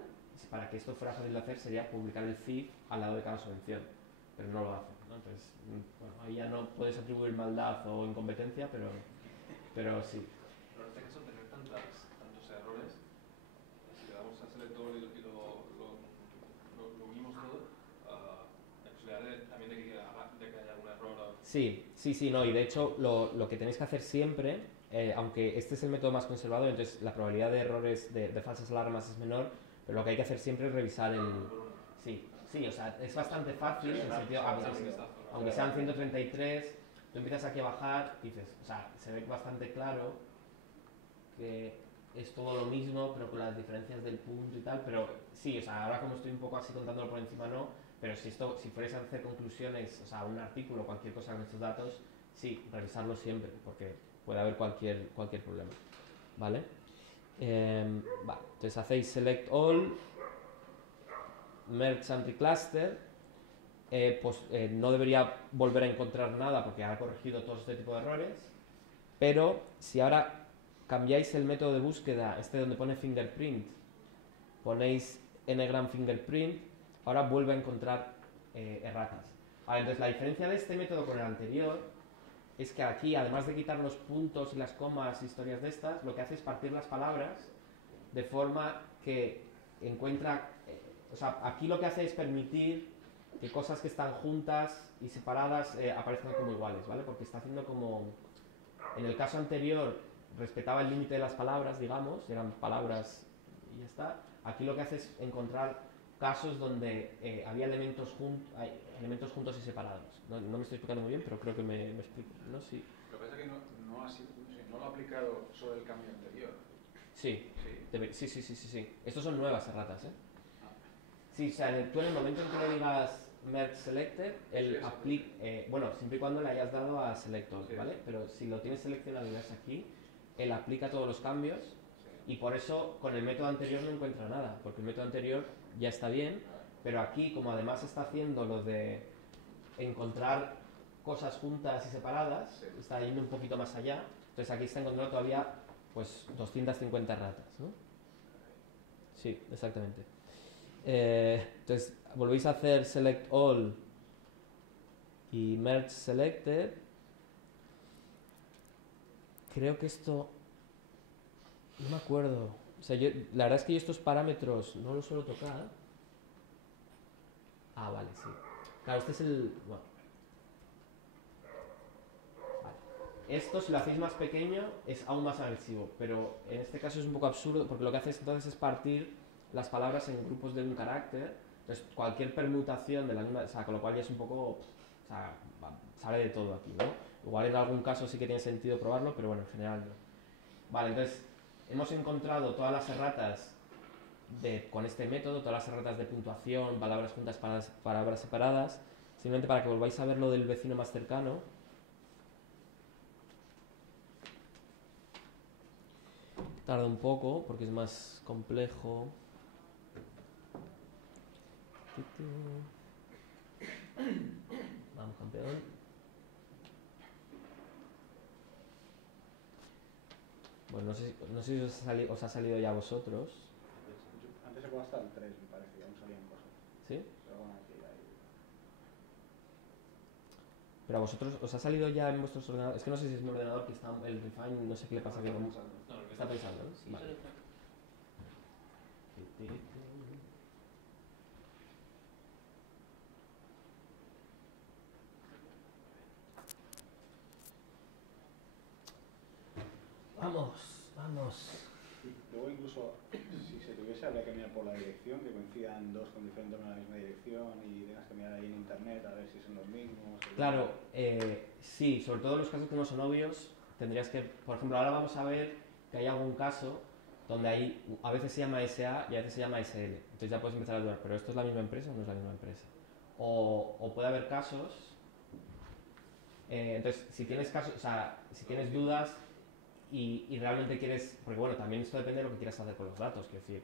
para que esto fuera fácil de hacer sería publicar el CIF al lado de cada subvención, pero no lo hace, ¿no? Entonces, bueno, ahí ya no puedes atribuir maldad o incompetencia, pero sí. Pero en este caso, tener tantos errores, Sí, no, y de hecho lo que tenéis que hacer siempre, aunque este es el método más conservador, entonces la probabilidad de errores, de falsas alarmas es menor, pero lo que hay que hacer siempre es revisar el... Sí, o sea, es bastante fácil, en el sentido, aunque sean 133, tú empiezas aquí a bajar y dices, o sea, se ve bastante claro que es todo lo mismo, pero con las diferencias del punto y tal, pero sí, o sea, ahora como estoy un poco así contándolo por encima no, pero si fuerais a hacer conclusiones, o sea, un artículo o cualquier cosa con estos datos, sí, revisarlo siempre, porque puede haber cualquier problema, ¿vale? Vale, entonces hacéis select all, merge anti-cluster, no debería volver a encontrar nada porque ha corregido todo este tipo de errores, pero si ahora cambiáis el método de búsqueda, donde pone fingerprint, ponéis ngram fingerprint, ahora vuelve a encontrar erratas. Vale, entonces la diferencia de este método con el anterior es que aquí, además de quitar los puntos y las comas y historias de estas, lo que hace es partir las palabras de forma que encuentra... o sea, aquí lo que hace es permitir que cosas que están juntas y separadas aparezcan como iguales, ¿vale? Porque está haciendo como... En el caso anterior respetaba el límite de las palabras, digamos, eran palabras y ya está. Aquí lo que hace es encontrar casos donde había elementos juntos y separados. No me estoy explicando muy bien, pero creo que me explico, ¿no? Sí. Lo que pasa es que no lo ha aplicado sobre el cambio anterior. Sí. Estos son nuevas erratas, ¿eh? Sí, o sea, tú en el momento en que le digas merge selected, él aplica, bueno, siempre y cuando le hayas dado a selector, ¿vale? Pero si lo tienes seleccionado y das aquí, él aplica todos los cambios y por eso con el método anterior no encuentra nada, porque el método anterior ya está bien, pero aquí, como además está haciendo lo de encontrar cosas juntas y separadas, está yendo un poquito más allá, entonces aquí está encontrando todavía pues 250 ratas, ¿no? Sí, exactamente. Entonces volvéis a hacer select all y merge selected. Creo que esto no me acuerdo, o sea, la verdad es que yo estos parámetros no los suelo tocar. Ah, vale, sí, claro, este es el... Bueno. Vale. Esto, si lo hacéis más pequeño, es aún más agresivo, pero en este caso es un poco absurdo porque lo que hace entonces es partir las palabras en grupos de un carácter. Entonces cualquier permutación de la misma, o sea, con lo cual ya es un poco, o sea, sale de todo aquí, ¿no? Igual en algún caso sí que tiene sentido probarlo, pero bueno, en general no. Vale, entonces hemos encontrado todas las erratas con este método, todas las erratas de puntuación, palabras juntas, palabras separadas. Simplemente para que volváis a ver lo del vecino más cercano. Tarda un poco porque es más complejo. Vamos, campeón. Bueno, no sé si os ha salido ya a vosotros. Antes se puede hasta el 3, me parece, aún salían cosas. ¿Sí? Pero bueno, aquí hay... Pero a vosotros, ¿os ha salido ya en vuestros ordenadores? Es que no sé si es mi ordenador que está, el Refine, no sé qué le pasa. No, Está pensando, ¿no? Sí, vale. Vamos. Luego incluso, si se tuviese, habría que mirar por la dirección, que coincidan dos con diferentes en la misma dirección y tengas que mirar ahí en internet a ver si son los mismos. Claro, sí, sobre todo en los casos que no son obvios, tendrías que, por ejemplo, ahora vamos a ver que hay algún caso donde a veces se llama SA y a veces se llama SL, entonces ya puedes empezar a dudar, pero ¿esto es la misma empresa o no es la misma empresa? O puede haber casos, entonces si tienes casos, o sea, si tienes dudas y realmente quieres, porque bueno, también esto depende de lo que quieras hacer con los datos, quiero decir,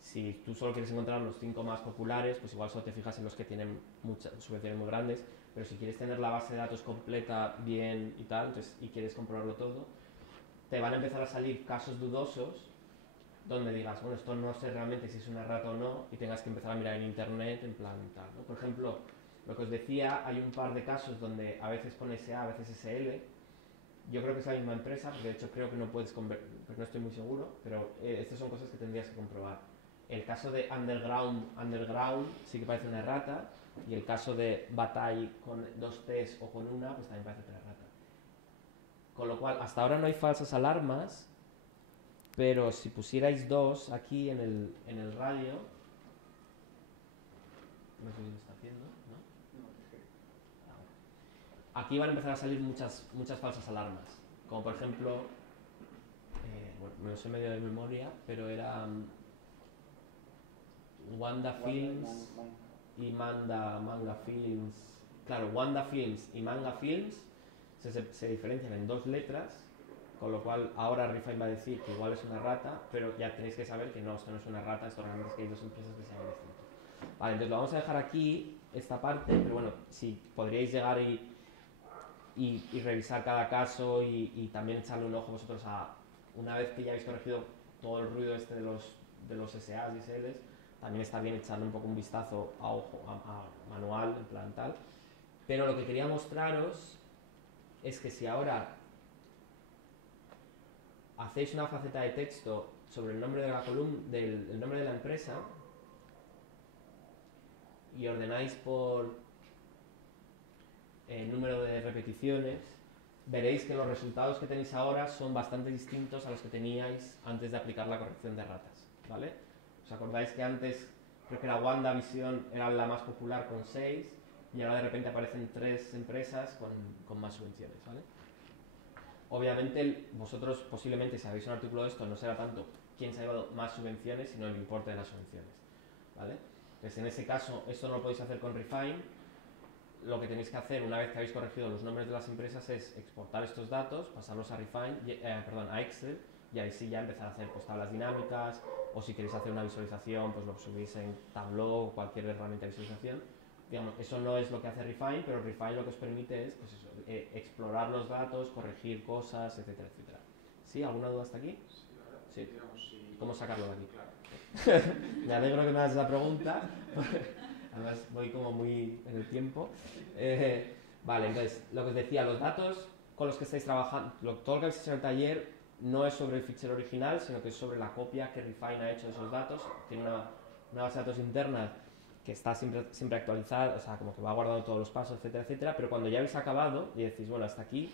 si tú solo quieres encontrar los 5 más populares, pues igual solo te fijas en los que tienen muchas subvenciones muy grandes, pero si quieres tener la base de datos completa, bien y tal, entonces, y quieres comprobarlo todo, te van a empezar a salir casos dudosos donde digas, bueno, esto no sé realmente si es una errata o no, y tengas que empezar a mirar en internet, en plan tal, ¿no? Por ejemplo, lo que os decía, hay un par de casos donde a veces pone SA, a veces SL. Yo creo que es la misma empresa, porque de hecho creo que no puedes convertir, pues no estoy muy seguro, pero estas son cosas que tendrías que comprobar. El caso de underground sí que parece una errata, Y el caso de Bataille con 2 T's o con una, pues también parece 3 ratas. Con lo cual, hasta ahora no hay falsas alarmas, pero si pusierais 2 aquí en el radio, no sé si lo está haciendo, ¿no? Aquí van a empezar a salir muchas falsas alarmas, como por ejemplo, bueno, me lo sé medio de memoria, pero era Wanda Films y Manga Films. Claro, Wanda Films y Manga Films se diferencian en 2 letras, con lo cual ahora Refine va a decir que igual es una rata, pero ya tenéis que saber que no, esto no es una rata, esto realmente es que hay 2 empresas que se llaman distintas. Vale, entonces lo vamos a dejar aquí, esta parte, pero bueno, si podríais llegar y revisar cada caso y también echarle un ojo vosotros a, una vez que ya habéis corregido todo el ruido este de los SAs y SLs, también está bien echarle un poco un vistazo a ojo, a manual, en plan tal. Pero lo que quería mostraros es que si ahora hacéis una faceta de texto sobre el nombre de la columna, el nombre de la empresa, y ordenáis por número de repeticiones, veréis que los resultados que tenéis ahora son bastante distintos a los que teníais antes de aplicar la corrección de ratas, ¿vale? ¿Os acordáis que antes creo que la WandaVision era la más popular con 6 y ahora de repente aparecen 3 empresas con más subvenciones, ¿vale? Obviamente vosotros posiblemente si habéis un artículo de esto no será tanto quién se ha llevado más subvenciones, sino el importe de las subvenciones, ¿vale? Entonces en ese caso esto no lo podéis hacer con Refine. Lo que tenéis que hacer una vez que habéis corregido los nombres de las empresas es exportar estos datos, pasarlos a a Excel, y ahí sí ya empezar a hacer pues, tablas dinámicas, o si queréis hacer una visualización pues lo subís en Tableau o cualquier herramienta de visualización. Digamos, eso no es lo que hace Refine, pero Refine lo que os permite es pues eso, explorar los datos, corregir cosas, etcétera, etcétera. ¿Sí? ¿Alguna duda hasta aquí? Sí, ahora, Sí. digamos, si... ¿Cómo sacarlo de aquí? Claro. Me alegro que me hagas esa pregunta. Además voy como muy en el tiempo. Vale, entonces, lo que os decía, los datos con los que estáis trabajando, todo lo que habéis hecho en el taller no es sobre el fichero original, sino que es sobre la copia que Refine ha hecho de esos datos. Tiene una base de datos interna que está siempre actualizada, o sea, como que va guardando todos los pasos, etcétera, etcétera, pero cuando ya habéis acabado y decís, bueno, hasta aquí,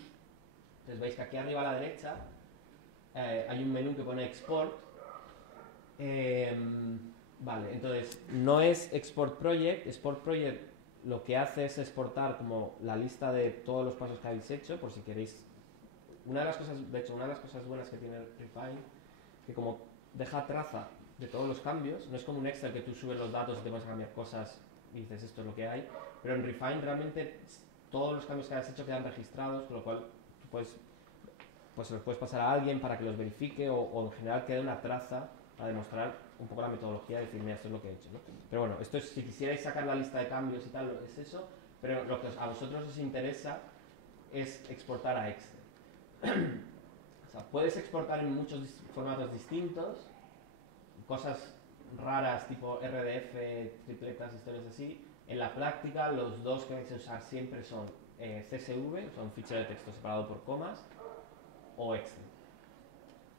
entonces veis que aquí arriba a la derecha hay un menú que pone Export. Vale, entonces no es Export Project. Export Project lo que hace es exportar como la lista de todos los pasos que habéis hecho, por si queréis. Una de las cosas buenas que tiene Refine, que como deja traza de todos los cambios, no es como un Excel que tú subes los datos y te vas a cambiar cosas y dices esto es lo que hay, pero en Refine realmente todos los cambios que has hecho quedan registrados, con lo cual tú puedes, pues se los puedes pasar a alguien para que los verifique o en general quede una traza para demostrar un poco la metodología y decir, mira, esto es lo que he hecho, ¿no? Pero bueno, esto es, si quisierais sacar la lista de cambios y tal, es eso, pero lo que a vosotros os interesa es exportar a Excel. O sea, puedes exportar en muchos formatos distintos, cosas raras tipo RDF, tripletas, historias así. En la práctica, los dos que vais a usar siempre son CSV, son fichero de texto separado por comas, o Excel.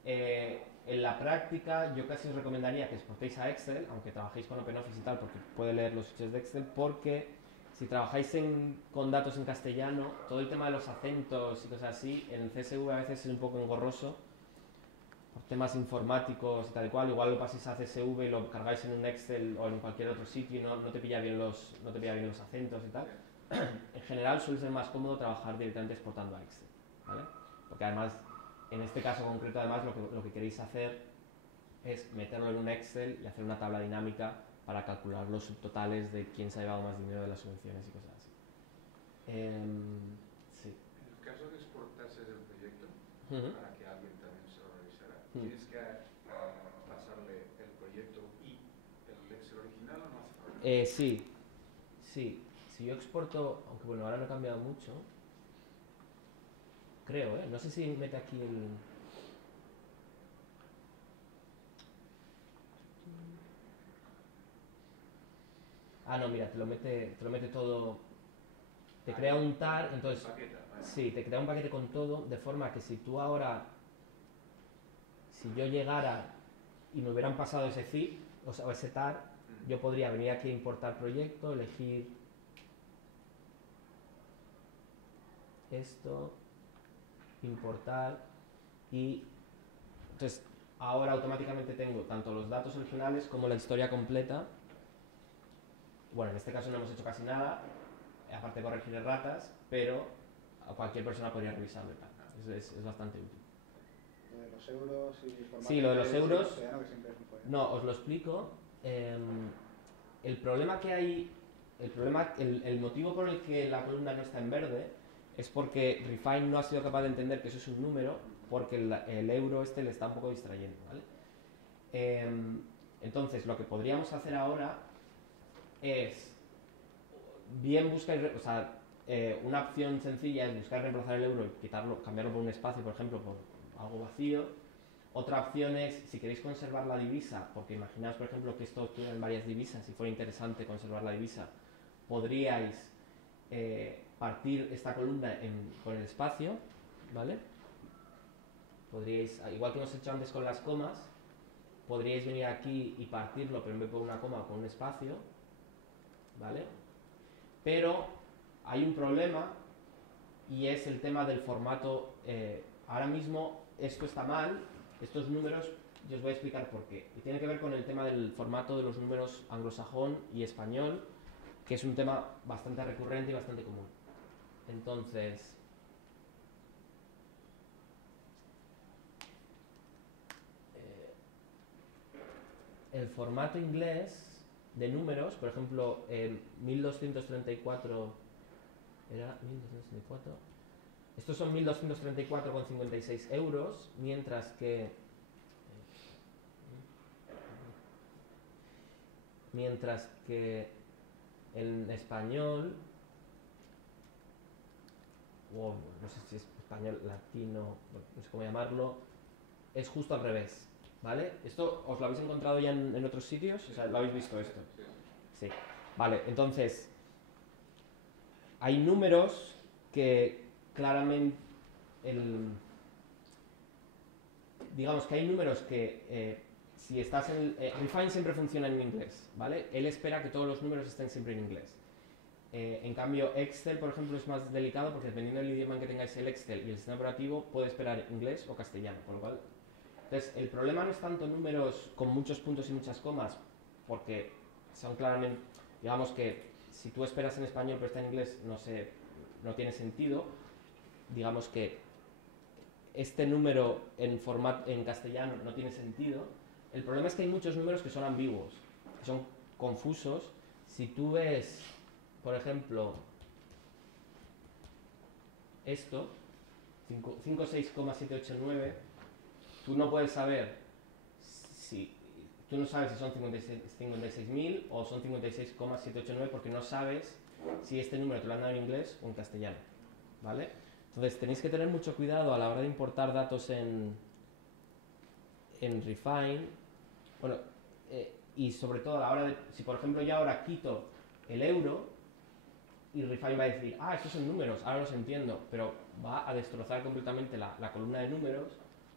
En la práctica yo casi os recomendaría que exportéis a Excel, aunque trabajéis con OpenOffice y tal, porque puede leer los ficheros de Excel, porque si trabajáis con datos en castellano, todo el tema de los acentos y cosas así, en el CSV a veces es un poco engorroso, por temas informáticos y tal y cual, igual lo paséis a CSV y lo cargáis en un Excel o en cualquier otro sitio y no te pilla bien los acentos y tal. En general suele ser más cómodo trabajar directamente exportando a Excel, ¿vale? Porque además, en este caso concreto, además, lo que queréis hacer es meterlo en un Excel y hacer una tabla dinámica para calcular los subtotales de quién se ha llevado más dinero de las subvenciones y cosas así. Sí. En el caso de exportarse del proyecto, para que alguien también se lo revisara, ¿tienes que pasarle el proyecto y el Excel original o no hace falta? Sí. Si yo exporto, aunque bueno, ahora no ha cambiado mucho, creo, no sé si mete aquí el... Ah, no, mira, te lo mete todo, te crea un tar, entonces, sí, te crea un paquete con todo, de forma que si tú ahora, si yo llegara y me hubieran pasado ese zip, o sea, ese tar, yo podría venir aquí a importar proyecto, elegir esto, importar, y entonces ahora automáticamente tengo tanto los datos originales como la historia completa. Bueno, en este caso no hemos hecho casi nada, aparte de corregir erratas, pero a cualquier persona podría revisarlo. Es bastante útil. Lo de los euros y formato. Sí, lo de los euros. Que siempre es un follón. No, os lo explico. El problema que hay, el motivo por el que la columna no está en verde es porque Refine no ha sido capaz de entender que eso es un número, porque el euro le está un poco distrayendo, ¿vale? Entonces, lo que podríamos hacer ahora es bien buscar, o sea, una opción sencilla es buscar reemplazar el euro y cambiarlo por un espacio, por ejemplo, por algo vacío. Otra opción es, si queréis conservar la divisa, porque imaginaos, por ejemplo, que esto tuviera en varias divisas, si fuera interesante conservar la divisa, podríais partir esta columna con el espacio, ¿vale? Podríais, igual que hemos hecho antes con las comas, podríais venir aquí y partirlo, pero en vez de por una coma, con un espacio, ¿vale? Pero hay un problema, y es el tema del formato. Ahora mismo esto está mal, estos números, yo os voy a explicar por qué. Y tiene que ver con el tema del formato de los números anglosajón y español, que es un tema bastante recurrente y bastante común. Entonces, el formato inglés de números, por ejemplo, 1234, era 1234, estos son 1234,56 euros, mientras que en español, o no sé si es español, latino, no sé cómo llamarlo, es justo al revés, ¿vale? ¿Esto os lo habéis encontrado ya en otros sitios? O sea, ¿lo habéis visto esto? Sí. Vale, entonces, hay números que claramente, digamos que hay números que si estás en Refine siempre funciona en inglés, ¿vale? Él espera que todos los números estén siempre en inglés. En cambio, Excel, por ejemplo, es más delicado porque dependiendo del idioma en que tengáis el Excel y el sistema operativo, puede esperar inglés o castellano, con lo cual... Entonces, el problema no es tanto números con muchos puntos y muchas comas, porque son claramente, digamos que si tú esperas en español pero está en inglés, no tiene sentido. Digamos que este número en castellano no tiene sentido. El problema es que hay muchos números que son ambiguos, que son confusos. Si tú ves, por ejemplo, esto, 56,789, tú no puedes saber si son 56.000 o son 56,789 porque no sabes si este número te lo han dado en inglés o en castellano, ¿vale? Entonces tenéis que tener mucho cuidado a la hora de importar datos en Refine, bueno, y sobre todo a la hora de, si por ejemplo yo ahora quito el euro y Refine va a decir, estos son números, ahora los entiendo, pero va a destrozar completamente la columna de números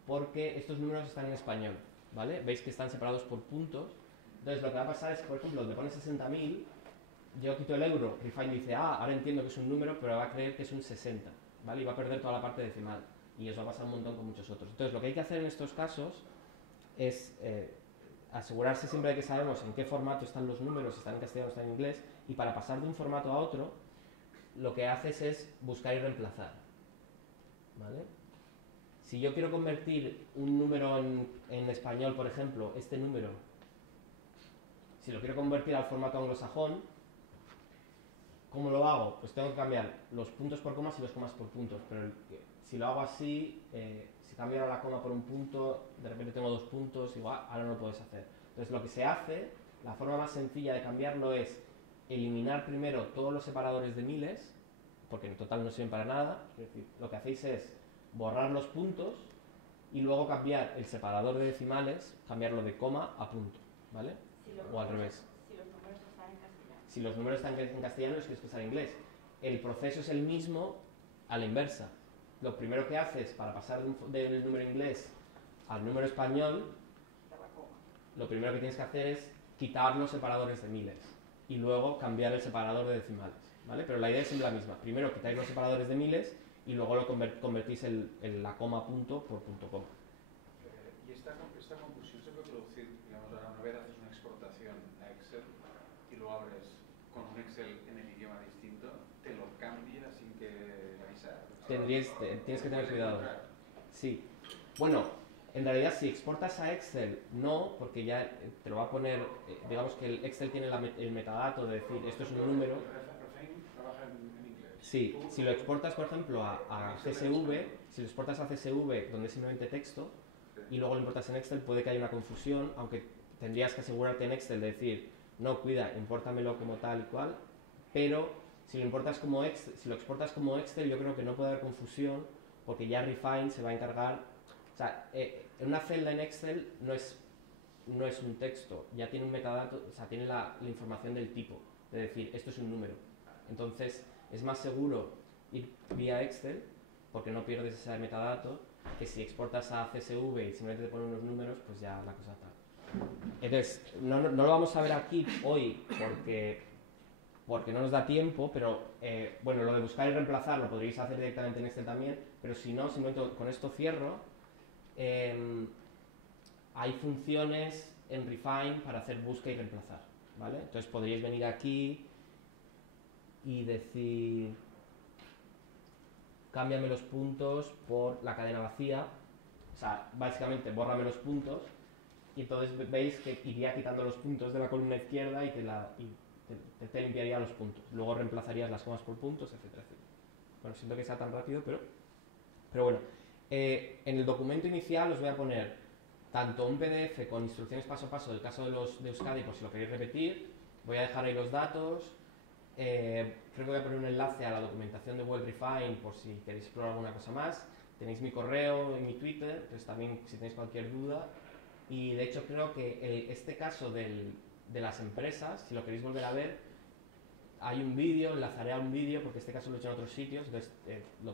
porque estos números están en español, ¿vale? Veis que están separados por puntos. Entonces lo que va a pasar es que, por ejemplo, donde pone 60.000, yo quito el euro, Refine dice, ahora entiendo que es un número, pero va a creer que es un 60, ¿vale? Y va a perder toda la parte decimal. Y eso va a pasar un montón con muchos otros. Entonces lo que hay que hacer en estos casos es asegurarse siempre de que sabemos en qué formato están los números, si están en castellano o están en inglés, y para pasar de un formato a otro, lo que haces es buscar y reemplazar, ¿vale? Si yo quiero convertir un número en español, por ejemplo, este número, si lo quiero convertir al formato anglosajón, ¿cómo lo hago? Pues tengo que cambiar los puntos por comas y los comas por puntos, pero si lo hago así, si cambio ahora la coma por un punto, de repente tengo 2 puntos, igual, ahora no lo puedes hacer. Entonces lo que se hace, la forma más sencilla de cambiarlo es eliminar primero todos los separadores de miles, porque en total no sirven para nada. Es decir, lo que hacéis es borrar los puntos y luego cambiar el separador de decimales, cambiarlo de coma a punto, ¿vale? O al revés. Si los números están en castellano. Si los números están en castellano, es que es en inglés. El proceso es el mismo a la inversa. Lo primero que haces para pasar del número inglés al número español, lo primero que tienes que hacer es quitar los separadores de miles y luego cambiar el separador de decimales, ¿vale? Pero la idea es siempre la misma. Primero quitáis los separadores de miles y luego lo convertís la coma punto por punto coma. Y esta confusión se puede producir, digamos, una vez haces una exportación a Excel y lo abres con un Excel en el idioma distinto, te lo cambia sin que avisar. Tienes que tener cuidado. Sí. Bueno, en realidad si exportas a Excel, no, porque ya te lo va a poner, digamos que el Excel tiene el metadato de decir esto es un número. Trabaja en inglés. Sí, si lo exportas, por ejemplo, a CSV, si lo exportas a CSV donde es simplemente texto, y luego lo importas en Excel, puede que haya una confusión, aunque tendrías que asegurarte en Excel de decir, no, cuida, impórtamelo como tal y cual, pero si lo exportas como Excel, yo creo que no puede haber confusión, porque ya Refine se va a encargar, o sea, una celda en Excel no es un texto, ya tiene un metadato, o sea, tiene la información del tipo, de decir, esto es un número. Entonces, es más seguro ir vía Excel, porque no pierdes ese metadato, que si exportas a CSV y simplemente te ponen unos números, pues ya la cosa tal. Entonces, no lo vamos a ver aquí hoy porque no nos da tiempo, pero bueno, lo de buscar y reemplazar lo podríais hacer directamente en Excel también, pero si no, simplemente con esto cierro. Hay funciones en Refine para hacer busca y reemplazar, ¿vale? Entonces podríais venir aquí y decir cámbiame los puntos por la cadena vacía, o sea, básicamente bórrame los puntos, y entonces veis que iría quitando los puntos de la columna izquierda y te limpiaría los puntos. Luego reemplazarías las comas por puntos, etcétera, etcétera. Bueno, siento que sea tan rápido, pero bueno. En el documento inicial os voy a poner tanto un PDF con instrucciones paso a paso del caso de Euskadi, por si lo queréis repetir. Voy a dejar ahí los datos. Creo que voy a poner un enlace a la documentación de Well Refine por si queréis explorar alguna cosa más. Tenéis mi correo y mi Twitter, entonces también si tenéis cualquier duda. Y de hecho creo que este caso de las empresas, si lo queréis volver a ver, hay un vídeo, enlazaré a un vídeo porque este caso lo he hecho en otros sitios, entonces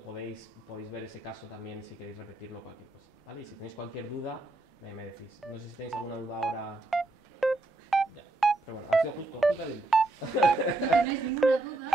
podéis ver ese caso también si queréis repetirlo o cualquier cosa, ¿vale? Y si tenéis cualquier duda, me decís. No sé si tenéis alguna duda ahora. Ya. Pero bueno, ha sido justo. Si no tenéis ninguna duda,